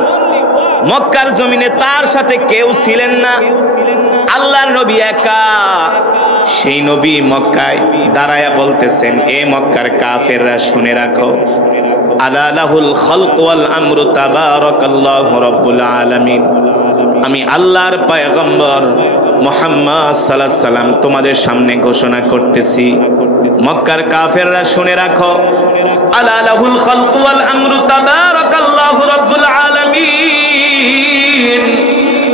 মক্কার জমিনে তার সাথে কেউ ছিলেন না, আল্লাহর নবী একা। সেই নবী মক্কায় দাঁড়ায়া বলতেছেন, এ মক্কার কাফেররা শুনে রাখো, আলা লাহুল খালকু ওয়াল আমরু তাবারাকাল্লাহু রাব্বুল আলামিন। আমি আল্লাহর পয়গম্বর মুহাম্মদ সাল্লাল্লাহু আলাইহি সাল্লাম তোমাদের সামনে ঘোষণা করতেছি, মক্কার কাফেররা শুনে রাখো, আলা লাহুল খালকু ওয়াল আমরু তাবারাকাল্লাহু রাব্বুল আলামিন।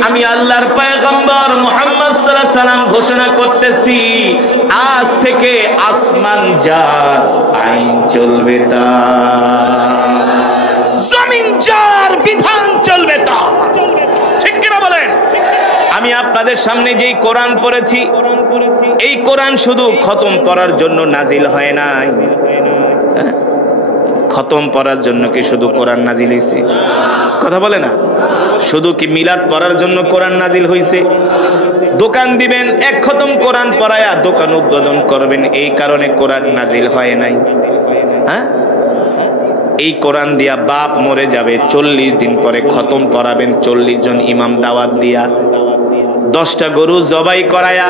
আমি আল্লাহর পয়গম্বর মুহাম্মদ সাল্লাল্লাহু আলাইহি সাল্লাম ঘোষণা করতেছি, আজ থেকে আসমান যার আইন চলবে তার, জমিন যার বিধান চলবে তার, ঠিক কিনা বলেন? আমি আপনাদের সামনে যেই কোরআন পড়েছি, এই কোরআন শুধু খতম পড়ার জন্য নাজিল হয় নাই। খতম পড়ার জন্য কি শুধু কোরআন নাজিল হয়েছে? কথা বলে না। শুধু কি মিলাদ পড়ার জন্য কোরআন নাজিল হয়েছে? দোকান দিবেন, এক খতম কোরআন পড়ায়া দোকান উদ্বোধন করবেন, এই কারণে কোরআন নাজিল হয় নাই। হ্যাঁ, এই কোরআন দিয়া বাপ মরে যাবে, 40 দিন পরে খতম পড়াবেন 40 জন ইমাম দাওয়াত দিয়া, 10টা গরু জবাই করায়া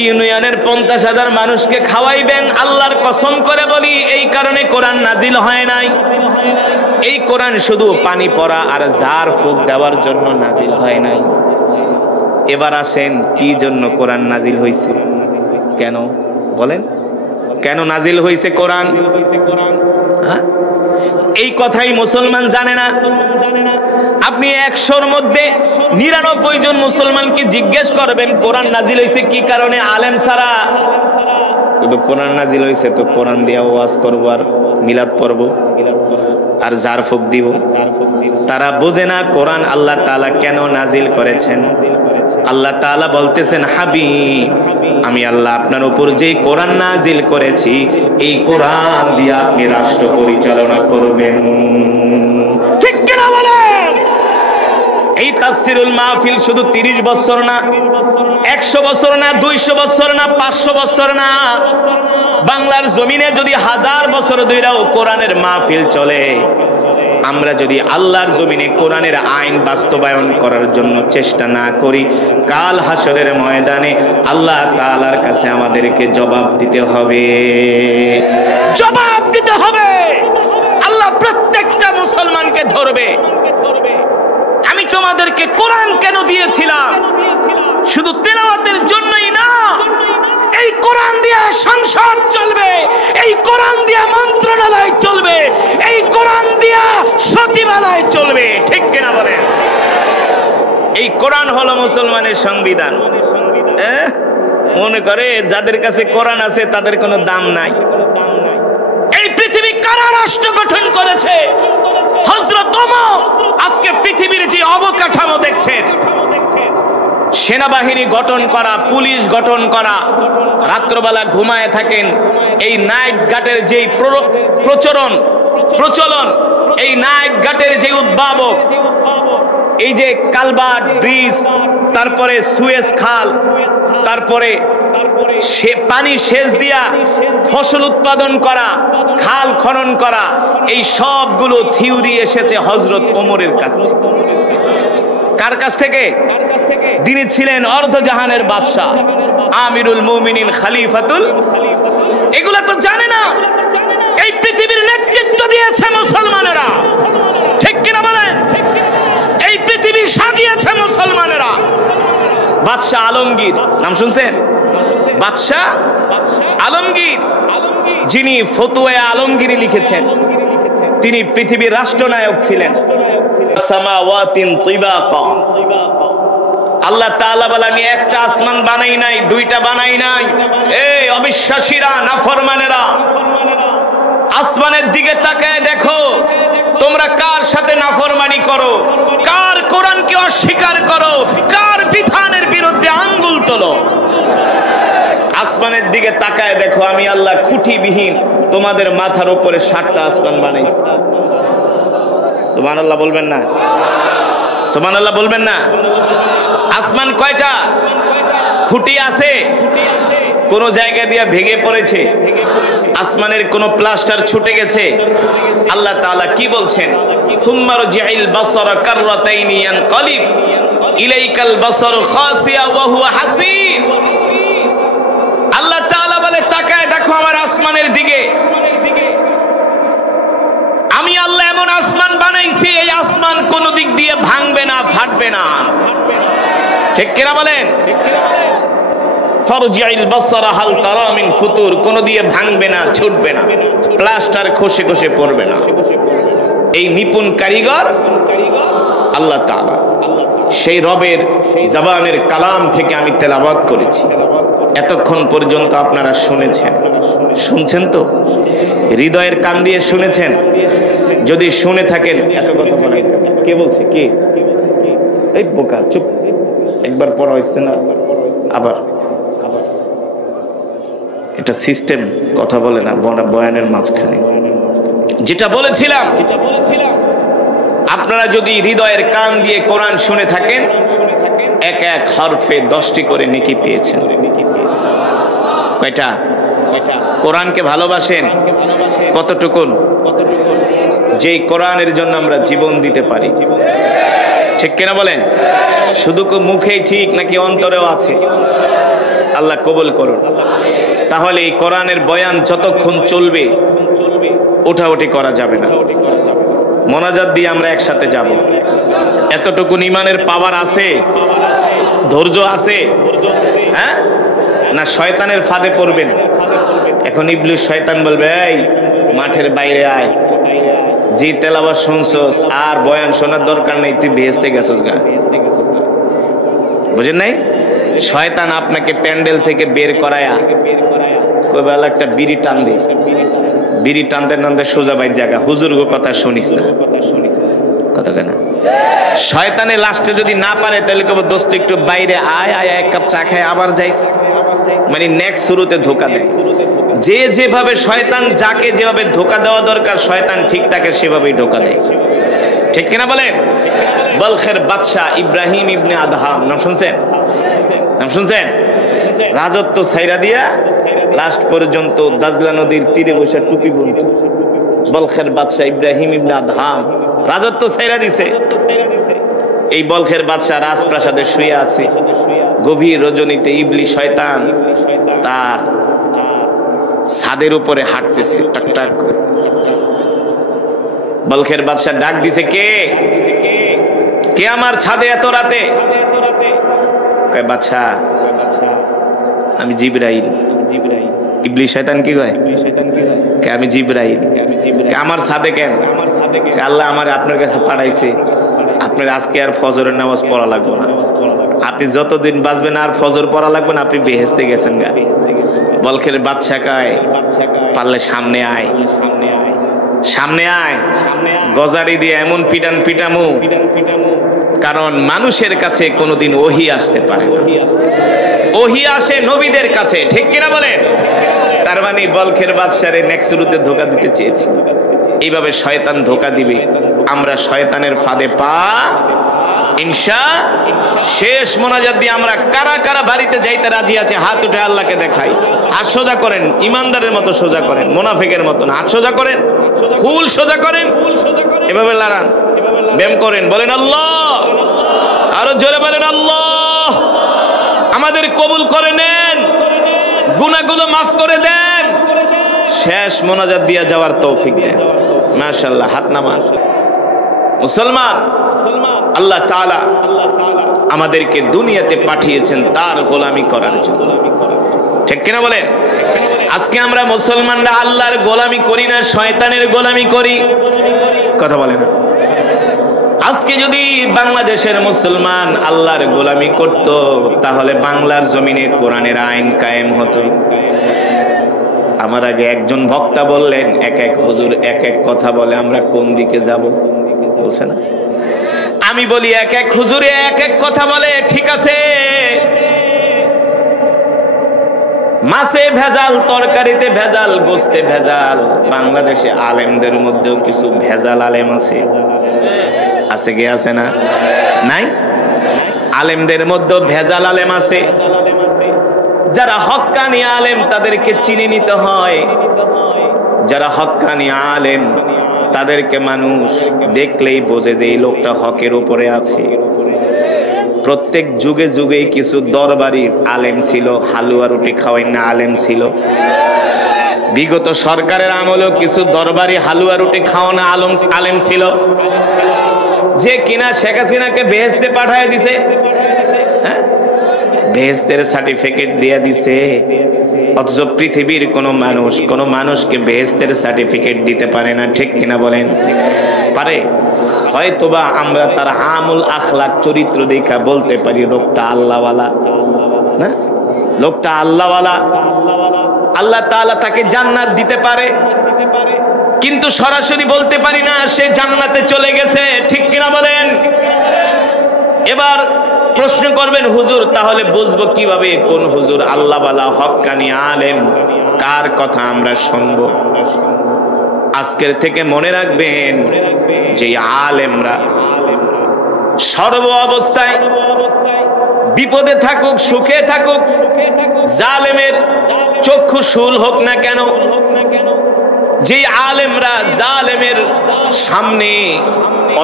ইউনিয়নের 50,000 মানুষকে খাওয়াইবেন। আল্লাহর কসম করে বলি, এই কারণে কোরআন নাজিল হয় নাই। এই কোরআন শুধু পানি পড়া আর জার ফুক দেওয়ার জন্য নাজিল হয় নাই। এবার আসেন, কি জন্য কোরআন নাজিল হয়েছে? কেন বলেন, কেন নাজিল হয়েছে কোরআন? এই কথাই মুসলমান জানে না। আপনি 100-র মধ্যে 99 জন মুসলমানকে জিজ্ঞেস করবেন কোরআন নাজিল হয়েছে কি কারণে, আলেম ছাড়া। কিন্তু কোরআন নাজিল হয়েছে তো কোরআন দিয়া ওয়াজ করবো আর মিলাদ পড়বো আর জার ফুক দিব। তারা বোঝে না কোরআন আল্লাহ তাআলা কেন নাজিল করেছেন। আল্লাহ তাআলা বলতেছেন, হাবিব আমি আল্লাহ আপনার উপর যে কোরআন নাজিল করেছি, এই কোরআন দিয়ে আপনি রাষ্ট্র পরিচালনা করবেন, ঠিক কিনা বলেন? এই তাফসিরুল মাহফিল শুধু 30 বছর না, 100 বছর না, 200 বছর না, 500 বছর না, বাংলার জমিনে যদি 1000 বছর ধরেও কোরআনের মাহফিল চলে, আমরা যদি আল্লাহর জমিনে কোরআনের আইন বাস্তবায়ন করার জন্য চেষ্টা না করি, কাল হাসরের ময়দানে আল্লাহ তাআলার কাছে আমাদেরকে জবাব দিতে হবে, জবাব দিতে হবে। আল্লাহ প্রত্যেকটা মুসলমানকে ধরবে। আমি তোমাদেরকে কোরআন কেন দিয়েছিলাম? শুধু তেলাওয়াতের জন্যই না, এই কোরআন দিয়ে সংসদ চলবে, এই কোরআন দিয়ে মন্ত্রণালয় চলবে, এই কোরআন দিয়ে সচিবালয় চলবে, ঠিক কিনা বলেন? এই কোরআন হলো মুসলমানের সংবিধান। মনে করে যাদের কাছে কোরআন আছে তাদের কোনো দাম নাই। এই পৃথিবী কারা রাষ্ট্র গঠন করেছে? হযরত ওমর। আজকে পৃথিবীর যে অবকাঠামো দেখছেন, সেনাবাহিনী গঠন করা, পুলিশ গঠন করা, রাত্রবেলা ঘুমায় থাকেন, এই নাইট গার্ডের যেই প্রচলন, এই নাইট গার্ডের যে উদ্ভাবক, এই যে কালভার্ট, ব্রিজ, তারপরে সুয়েজ খাল, তারপরে পানি সেচ দিয়া ফসল উৎপাদন করা, খাল খনন করা, এই সবগুলো থিওরি এসেছে হযরত ওমরের কাছ থেকে। কার কাছ থেকে? তিনি ছিলেন অর্ধজাহানের বাদশা, আমিরুল মুমিনিন, খলিফাতুল। এগুলা তো জানে না। এই পৃথিবীর নেতৃত্ব দিয়েছে মুসলমানেরা, ঠিক কিনা বলেন? এই পৃথিবী সাজিয়েছে মুসলমানেরা। বাদশা আলমগীর নাম শুনছেন? বাদশা আলমগীর, যিনি ফতুয়া আলমগীরি লিখেছেন, তিনি পৃথিবীর রাষ্ট্রনায়ক ছিলেন। সামাওয়াতিন তিবাকা, আল্লাহ তাআলা বলে আমি একটা আসমান বানাই নাই, দুইটা বানাই নাই। এই অবিশ্বাসীরা, নাফরমানেরা, আসমানের দিকে তাকায় দেখো তোমরা কার সাথে নাফরমানি করো, কার কোরআনকে অস্বীকার করো, কার বিধানের বিরুদ্ধে আঙ্গুল তোলো। আসমানের দিকে তাকায় দেখো আমি আল্লাহ খুঁটিবিহীন তোমাদের মাথার উপরে 7টা আসমান বানাইছি। সুবহানাল্লাহ বলবেন না? সুবহানাল্লাহ বলবেন না? আসমান কয়টা? খুঁটি আছে? কোন জায়গা দিয়ে ভেঙে পড়েছে? আসমানের কোন প্লাস্টার ছুটে গেছে? আল্লাহ তাআলা কি বলছেন? সুম্মা রজি'িল বাসারা কাররাতাইনি ইয়ানকালিব ইলাইকাল বাসারু খাসিয়া ওয়া হুয়া হাসির। আল্লাহ তাআলা বলে তাকায় দেখো আমার আসমানের দিকে। আমি আল্লাহ এমন আসমান বানাইছি, এই আসমান কোন দিক দিয়ে ভাঙবে না, ফাটবে না। ঠিক কিনা বলেন? ফারজি'িল বাসারা হাল তারা মিন ফুতুর, কোন দিয়ে ভাঙবে না, ছুটবে না, প্লাস্টার খসে খসে পড়বে না। এই নিপুণ কারিগর আল্লাহ তাআলা। সেই রবের জবানের কালাম থেকে আমি তেলাওয়াত করেছি। এতক্ষণ পর্যন্ত আপনারা শুনেছেন, শুনছেন তো? হৃদয়ের কান দিয়ে শুনেছেন? যদি শুনে থাকেন এত কথা বলেন। কে বলছে? কে? এই বোকা, চুপ। একবার পড়া হয়েছে না, আবার এটা সিস্টেম, কথা বলে না বয়ানের মাঝখানে। যেটা বলেছিলাম, আপনারা যদি হৃদয়ের কান দিয়ে কোরআন শুনে থাকেন, এক এক হরফে 10টি করে নেকি পেয়েছেন। কয়টা? কোরআনকে ভালোবাসেন কতটুকুন? যেই কোরআনের জন্য আমরা জীবন দিতে পারি। ঠিক কিনা বলেন? শুধু মুখেই ঠিক নাকি অন্তরেও আছে? আল্লাহ কবুল করুন। তাহলে এই কোরআনের বয়ান যতক্ষণ চলবে ওঠাউঠি করা যাবে না। মোনাজাত দিয়ে আমরা একসাথে যাব। এতটুকুন ইমানের পাওয়ার আছে? ধৈর্য আছে? হ্যাঁ, না শয়তানের ফাঁদে পড়বেন? এখন ইবলিস শয়তান বলবে এই মাঠের বাইরে আয়, যে তেলাওয়াত শুনছস আর বয়ান শোনার দরকার নেই, তুই বেহেশতে গেছস গা। বুঝেন নাই? শয়তান আপনাকে প্যান্ডেল থেকে বের করায়া কইবেলা একটা বিড়ি টান দে, বিড়ি টানতে টানতে সোজা বাই জায়গা, হুজুর গো কথা শুনিস না, কথা কেনা। শয়তানে লাস্টে যদি না পারে তাহলে কব দোস্ত একটু বাইরে আয়, আয় এক কাপ চা খায় আবার যাইস, মানে নেক্সট শুরুতে ধোকা দেয়। যে যেভাবে শয়তান যাকে যেভাবে ধোকা দেওয়া দরকার শয়তান ঠিক তাকে সেভাবেই ধোকা দেয়। ঠিক কিনা বলেন? বলখের বাদশাহ ইব্রাহিম ইবনে আদহাম, নাম শুনছেন? নাম শুনছেন? রাজত্ব ছাইরা দিয়া লাস্ট পর্যন্ত দাজলা নদীর তীরে বসে টুপি বুনত। বলখের বাদশাহ ইব্রাহিম ইবনে আদহাম রাজত্ব ছাইরা দিছে। এই বলখের বাদশাহ রাজপ্রাসাদে শুয়ে আছে। গভীর রজনীতে ইবলিস শয়তান তার ছাদের উপরে হাঁটতেছে টাক টাক করে। বলখের বাদশাহ ডাক দিছে, কে কে আমার ছাদে এত রাতে? কয় বাদশাহ আমি জিবরাইল। ইবলিস শয়তান কি কয়? কে আমি জিবরাইল। কে আমার ছাদে কেন? আল্লাহ আমার আপনার কাছে পাঠাইছে, আপনার আজকে আর ফজরের নামাজ পড়া লাগবে না, আপনি যতদিন বাঁচবেন আর ফজর পড়া লাগবে না, আপনি বেহেশতে গেছেন গা। বলখের বাদশাহ কয় পারলে সামনে আয়, সামনে আয়, গজারি দিয়ে এমন পিটান পিটামু, কারণ মানুষের কাছে কোনোদিন ওহী আসতে পারে না, ওহী আসে নবীদের কাছে। ঠিক কিনা বলেন? তার মানে বলখের বাদশারে নেক্সট শুরুতে ধোকা দিতে চেয়েছি। এইভাবে শয়তান ধোকা দিবে, আমরা শয়তানের ফাঁদে পা ইনশা। শেষ মোনাজাত দিয়ে আমরা কারা কারা বাড়িতে যাইতে রাজি আছে হাত উঠে আল্লাহকে দেখাই। হাত সোজা করেন, ইমানদারের মতো সোজা করেন, মুনাফিকের মতো না। হাত সোজা করেন, ফুল সোজা করেন, এভাবে লাড়ান, ব্যায়াম করেন, বলেন আল্লাহ, আরো জোরে বলেন আল্লাহ। আমাদের কবুল করে নেন, গুনাহগুলো মাফ করে দেন, শেষ মোনাজাত দিয়ে যাওয়ার তৌফিক দেন। মাশাআল্লাহ, হাত নামান। মুসলমান, আল্লাহ তাআলা আমাদেরকে দুনিয়াতে পাঠিয়েছেন তার গোলামি করার জন্য। ঠিক কিনা বলেন? আজকে আমরা মুসলমানরা আল্লাহর গোলামি করি না, শয়তানের গোলামি করি। কথা বলেন। আজকে যদি বাংলাদেশের মুসলমান আল্লাহর গোলামি করত, তাহলে বাংলার জমিনে কোরআনের আইন কায়েম হতো। আমার আগে একজন বক্তা বললেন, এক এক হুজুর এক এক কথা বলে, আমরা কোন দিকে যাব বলছে না? আমি বলি এক এক হুজুরে এক এক কথা বলে, ঠিক আছে, মাছে ভেজাল, তরকারিতে ভেজাল, গোস্তে ভেজাল। বাংলাদেশে আলেমদের মধ্যেও কিছু ভেজাল আলেম আছে, আছে কি আছে না? নাই? আলেমদের মধ্যেও ভেজাল আলেম আছে। যারা হক্কানি আলেম তাদেরকে চিনে নিতে হয়। যারা হক্কানি আলেম তাদেরকে মানুষ দেখলেই বোঝে যে এই লোকটা হকের উপরে আছে। প্রত্যেক যুগে যুগেই কিছু দরবারি আলেম ছিল, হালুয়া রুটি খাওয়াই না আলেম ছিল। বিগত সরকারের আমলেও কিছু দরবারি হালুয়া রুটি খাওয়ানো আলেম ছিল, যে কিনা শেখ হাসিনাকে বেহেশতে পাঠায় দিছে, বেহেশতের সার্টিফিকেট দিয়ে দিছে। অথচ পৃথিবীর কোনো মানুষকে বেহেশতের সার্টিফিকেট দিতে পারে না, ঠিক কিনা বলেন? পারে? হয়তোবা আমরা তার আমল আখলাক চরিত্র দেখা বলতে পারি লোকটা আল্লাহওয়ালা, না লোকটা আল্লাহওয়ালা, আল্লাহ তাআলা তাকে জান্নাত দিতে পারে, কিন্তু সরাসরি বলতে পারি না সে জান্নাতে চলে গেছে, ঠিক কিনা বলেন? এবার প্রশ্ন করবেন, হুজুর তাহলে বুঝবো কিভাবে কোন হুজুর আল্লাহওয়ালা হক্কানি আলেম, কার কথা আমরা শুনবো? আজকের থেকে মনে রাখবেন যে আলেমরা সর্ব অবস্থায় বিপদে থাকুক সুখে থাকুক, জালেমের চক্ষু শুল হোক না কেন, যে আলেমরা জালেমের সামনে,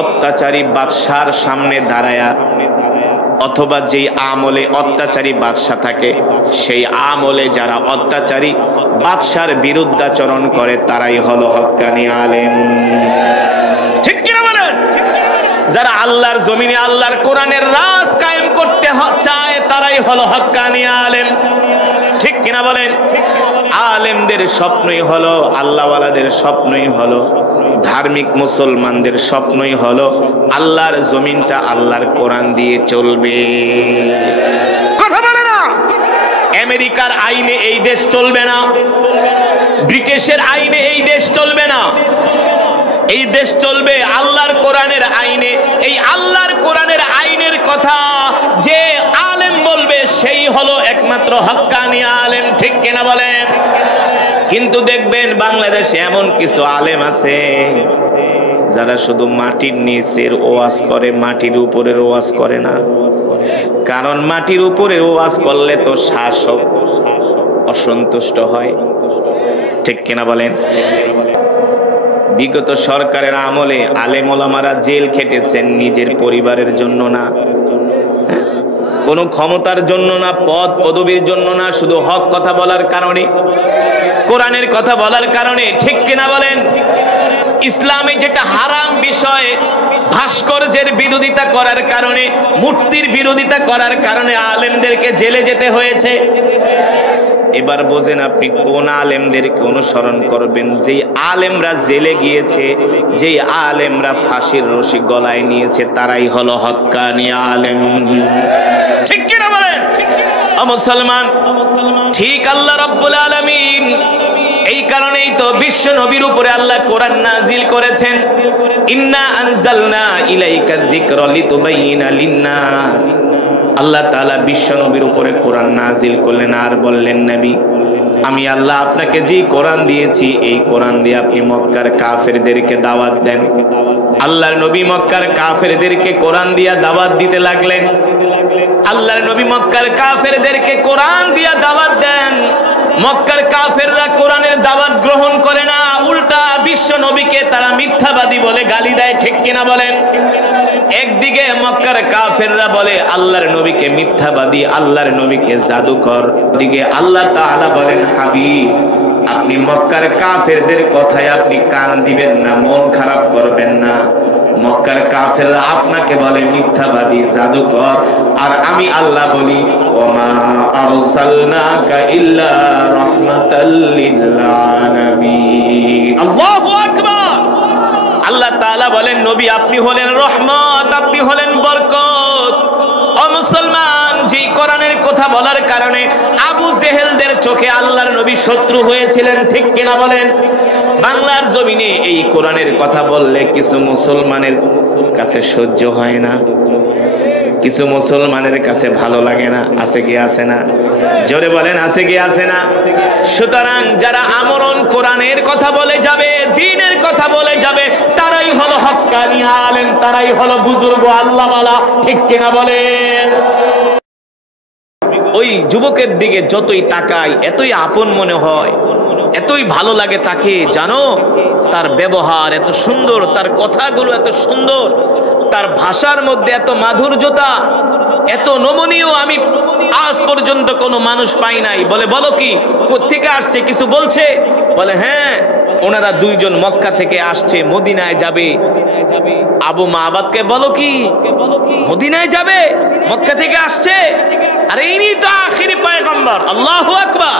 অত্যাচারী বাদশার সামনে দাঁড়ায়া, অথবা যেই আমলে অত্যাচারী বাদশা থাকে সেই আমলে যারা অত্যাচারী বাদশার বিরুদ্ধাচরণ করে তারাই হলো হক্কানি আলেম, ঠিক কিনা বলেন? যারা আল্লাহর জমিনে আল্লাহর কোরআনের রাজ কায়েম করতে চায় তারাই হলো হক্কানি আলেম, ঠিক কিনা বলেন? আলেমদের স্বপ্নই হলো, আল্লাহওয়ালাদের স্বপ্নই হলো, ধার্মিক মুসলমানদের স্বপ্নই হলো আল্লাহর জমিনটা আল্লাহর কোরআন দিয়ে চলবে। কথা বলে না? আমেরিকার আইনে এই দেশ চলবে না, ব্রিটিশের আইনে এই দেশ চলবে না, এই দেশ চলবে আল্লাহর কোরআনের আইনে। এই আল্লাহর কোরআনের আইনের কথা যে আলেম বলবে সেই হলো একমাত্র হক্কানি আলেম, ঠিক কিনা বলেন? কিন্তু দেখবেন বাংলাদেশে এমন কিছু আলেম আছে যারা শুধু মাটির নিচের ওয়াজ করে, মাটির উপরের ওয়াজ করে না। কারণ মাটির উপরের ওয়াজ করলে তো শাসক অসন্তুষ্ট হয়, ঠিক কিনা বলেন? বিগত সরকারের আমলে আলেম ওলামারা জেল খেটেছেন নিজের পরিবারের জন্য না, কোনো ক্ষমতার জন্য না, পদ পদবীর জন্য না, শুধু হক কথা বলার কারণে, কোরআনের কথা বলার কারণে, ঠিক কিনা বলেন? ইসলামে যেটা হারাম বিষয়, ভাস্কর্যের বিরোধিতা করার কারণে, মূর্তির বিরোধিতা করার কারণে আলেমদেরকে জেলে যেতে হয়েছে। এবার বোঝেন আপনি কোন আলেমদেরকে অনুসরণ করবেন। যেই আলেমরা জেলে গিয়েছে, যেই আলেমরা ফাঁসির রশি গলায় নিয়েছে, তারাই হলো হক্কানি আলেম, ঠিক কিনা বলেন? মুসলমান, ঠিক আল্লাহ রাব্বুল আলামিন এই কারণেই তো বিশ্ব নবীর উপরে আল্লাহ কোরআন নাজিল করেছেন, ইন্না আনজালনা ইলাইকা যিকরা লিতুবাইয়িনা লিন-নাস। আল্লাহ তাআলা বিশ্ব নবীর উপরে কোরআন নাজিল করলেন আর বললেন, নবী আমি আল্লাহ আপনাকে যে কোরআন দিয়েছি এই কোরআন দিয়ে আপনি মক্কার কাফেরদেরকে দাওয়াত দেন। আল্লাহর নবী মক্কার কাফেরদেরকে কোরআন দিয়া দাওয়াত দিতে লাগলেন। আল্লাহর নবী মক্কার কাফেরদেরকে কোরআন দিয়া দাওয়াত দেন। মক্কার কাফেররা কোরআনের দাওয়াত গ্রহণ করে না, উল্টা বিশ্ব নবীকে তারা মিথ্যাবাদী বলে গালি দেয়, ঠিক কিনা বলেন? একদিকে মক্কার কাফেররা বলে আল্লাহর নবীকে মিথ্যাবাদী, আল্লাহর নবীকে জাদুকর, দিকে আল্লাহ তাআলা বলেন, হাবিব আপনি মক্কার কাফেরদের কথায় আপনি কান দিবেন না, মন খারাপ করবেন না। মক্কার কাফেররা আপনাকে বলে মিথ্যাবাদী, জাদুকর, আর আমি আল্লাহ বলি ওমা আরসালনাকা ইল্লা রাহমাতাল লিল আলামিন। আল্লাহু আকবার। আল্লাহ তাআলা বলেন নবী আপনি হলেন রহমত, আপনি হলেন বরকত। ও মুসলমান, যেই কোরআনের কথা বলার কারণে আবু জেহেলদের চোখে আল্লাহর নবী শত্রু হয়েছিলেন, ঠিক কিনা বলেন? বাংলার জমিনে এই কোরআনের কথা বললে কিছু মুসলমানের কাছে সহ্য হয় না, কিছু মুসলমানের কাছে ভালো লাগে না। আছে কি আছে না? জোরে বলেন, আছে কি আছে না? সুতরাং যারা আমরণ কোরআনের কথা বলে যাবে, দ্বীনের কথা বলে যাবে, তারাই হলো হক্কানি আলেম, তারাই হলো বুজুর্গ আল্লাহওয়ালা, ঠিক কিনা বলেন? ওই যুবকের দিকে যতই তাকাই এতই আপন মনে হয়, এতই ভালো লাগে তাকে। জানো, তার ব্যবহার এত সুন্দর, তার কথাগুলো এত সুন্দর, তার ভাষার মধ্যে এত মাধুর্যতা, এত নমনীয়। আমি আজ পর্যন্ত কোনো মানুষ পাই নাই। বলে বলো কি, কোত্থেকে আসছে, কিছু বলছে? বলে হ্যাঁ, ওনারা দুইজন মক্কা থেকে আসছে, মদিনায় যাবে। আবু মাবাদকে বলো কি, মদিনায় যাবে, মক্কা থেকে আসছে? আরে ইনি তো আখিরি পয়গম্বর, আল্লাহু আকবার,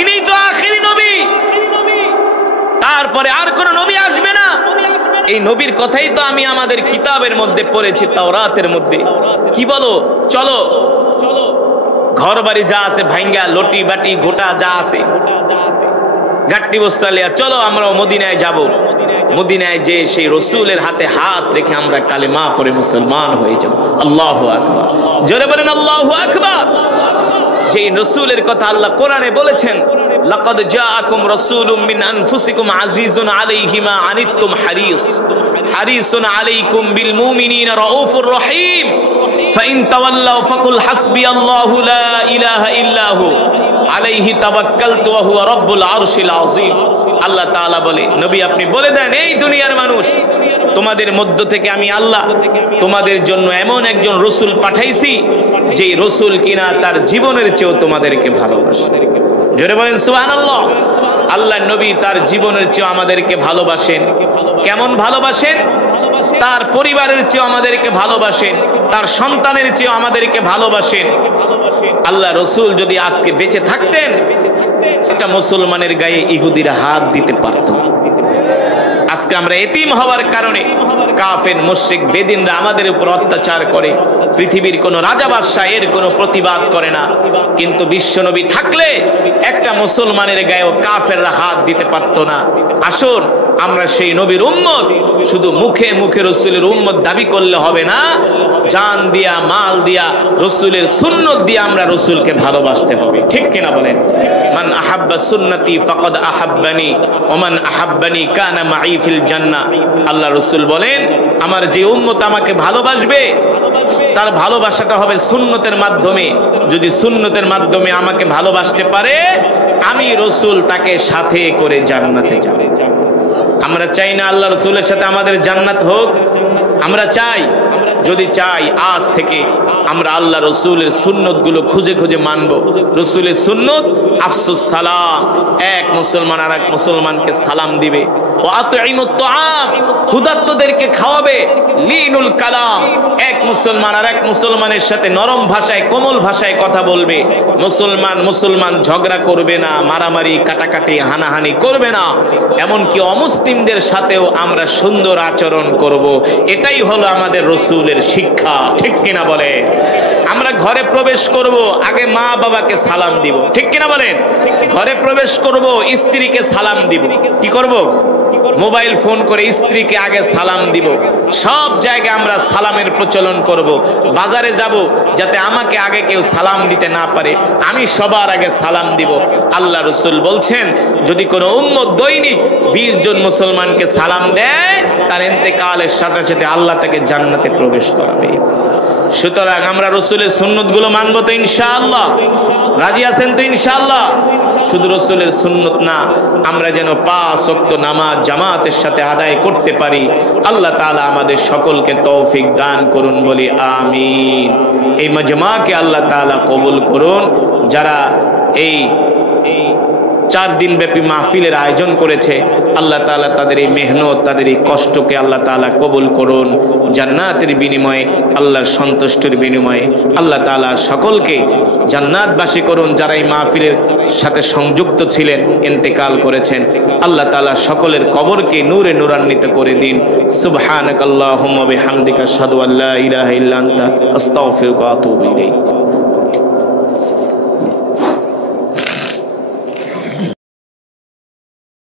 ইনি তো আখিরি নবী, তারপরে আর কোন নবী আসবে না। এই নবীর কথাই তো আমি আমাদের কিতাবের মধ্যে পড়েছি, তাওরাতের মধ্যে। কি বলো, চলো ঘর বাড়ি যা আছে ভাঙ্গা, লটি বাটি গোটা যা আছে গাট্টি বস্তা লিয়া চলো আমরা মদিনায় যাব। মদিনায় যে সেই রসুলের হাতে হাত রেখে আমরা কালেমা পড়ে মুসলমান হয়ে যাব। আল্লাহু আকবার, জোরে বলেন আল্লাহু আকবার। যে রসুলের কথা আল্লাহ কোরআনে বলেছেন, লাকাদ জাআকুম রাসূলুম মিন আনফুসিকুম আজিজুন আলাইহি মা আনিতুম হারিসুন আলাইকুম বিল মুমিনিনা রাউফুর রহিম ফাইন তাওয়াল্লাউ ফাকুল হাসবিয়াল্লাহু লা ইলাহা ইল্লাহু আলাইহি তাওয়াক্কালতু ওয়া হুয়া রাব্বুল আরশিল আযীম। আল্লাহ তাআলা বলে, নবী আপনি বলে দেন, এই দুনিয়ার মানুষ, তোমাদের মধ্য থেকে আমি আল্লাহ তোমাদের জন্য এমন একজন রসুল পাঠাইছি, যেই রসুল কিনা তার জীবনের চেয়েও তোমাদেরকে ভালোবাসে। জোরে বলেন সুবহানাল্লাহ। আল্লাহ নবী তার জীবনের চেয়েও আমাদেরকে ভালোবাসেন। কেমন ভালোবাসেন? তার পরিবারের চেয়েও আমাদেরকে ভালোবাসেন, তার সন্তানের চেয়েও আমাদেরকে ভালোবাসেন। আল্লাহ রসুল যদি আজকে বেঁচে থাকতেন, একটা মুসলমানের গায়ে ইহুদিরা হাত দিতে পারত। আজকে আমরা এতিম হওয়ার কারণে কাফের মুশরিক বেদিনরা আমাদের উপর অত্যাচার করে। পৃথিবীর কোন রাজা বাদশাহ এর কোনো প্রতিবাদ করে না, কিন্তু বিশ্বনবী থাকলে একটা মুসলমানের গায়েও কাফেররা হাত দিতে পারত না। আসুন আমরা সেই নবীর উম্মত, শুধু মুখে মুখে রসুলের উম্মত দাবি করলে হবে না, জান দিয়া মাল দিয়া রসুলের সুন্নত দিয়ে আমরা রসুলকে ভালোবাসতে হবে, ঠিক কিনা বলেন? মান আহাব্বা সুন্নতি ফাকাদ আহাব্বানি ওয়া মান আহাব্বানি কানা মাই ফিল জান্নাহ। আল্লাহ রসুল বলেন, আমার যে উম্মত আমাকে ভালোবাসবে তার ভালোবাসাটা হবে সুন্নতের মাধ্যমে। যদি সুন্নতের মাধ্যমে আমাকে ভালোবাসতে পারে, আমি রসুল তাকে সাথে করে জান্নাতে যাবে। আমরা চাই না আল্লাহ রসুলের সাথে আমাদের জান্নাত হোক? আমরা চাই। যদি চাই, আজ থেকে আমরা আল্লাহ রসুলের সুন্নত গুলো খুঁজে খুঁজে মানবো। রসুলের সুন্নত, আফসুস সালাম, এক মুসলমান আর এক মুসলমানকে সালাম দিবে। ও আতঈমুত তাআম, ক্ষুধার্তদেরকে খাওয়াবে। লিনুল কালাম, এক মুসলমান আর এক মুসলমানের সাথে নরম ভাষায়, কোমল ভাষায় কথা বলবে। মুসলমান ঝগড়া করবে না, মারামারি কাটাকাটি হানাহানি করবে না। এমনকি অমুসলিমদের সাথেও আমরা সুন্দর আচরণ করব। এটাই হলো আমাদের রসুলের শিক্ষা, ঠিক কিনা বলে? আমরা ঘরে প্রবেশ করব, আগে মা বাবাকে সালাম দিব, ঠিক কিনা বলেন? ঘরে প্রবেশ করব, স্ত্রীকে সালাম দিব। কি করব? মোবাইল ফোন করে স্ত্রীকে আগে সালাম দিব। সব জায়গায় আমরা সালামের প্রচলন করব। বাজারে যাব, যাতে আমাকে আগে কেউ সালাম দিতে না পারে, আমি সবার আগে সালাম দিব। আল্লাহ রসুল বলছেন, যদি কোনো উম্মত দৈনিক 20 জন মুসলমানকে সালাম দেয়, তার ইন্তেকালের সাথে সাথে আল্লাহ তাকে জান্নাতে প্রবেশ করাবে। সুতরাং আমরা রসুলের সুন্নত গুলো মানবো তো ইনশাআল্লাহ? রাজি আছেন তো ইনশাআল্লাহ? শুধু রসুলের সুন্নত না, আমরা যেন 5 ওয়াক্ত নামাজ জামাতের সাথে আদায় করতে পারি। আল্লাহ তাআলা আমাদের সকলকে তৌফিক দান করুন, বলি আমিন। এই মাজমাকে আল্লাহ তাআলা কবুল করুন। যারা এই 4 দিন ব্যাপী মাহফিলের আয়োজন করেছে। আল্লাহ তাআলা তাদের এই মেহনত, তাদের এই কষ্টকে আল্লাহ তাআলা কবুল করুন জান্নাতের বিনিময়ে, আল্লাহর সন্তুষ্টির বিনিময়ে। আল্লাহ তাআলা সকলকে জান্নাতবাসী করুন। যারা এই মাহফিলের সাথে সংযুক্ত ছিলেন, ইন্তেকাল করেছেন, আল্লাহ তাআলা সকলের কবরকে নূরে নূরান্বিত করে দিন। সুবহানাকাল্লাহুম্মা বিহামদিকা আশহাদু আল্লা ইলাহা ইল্লা আনতা আস্তাগফিরুকা ওয়া আতুবু ইলাইক।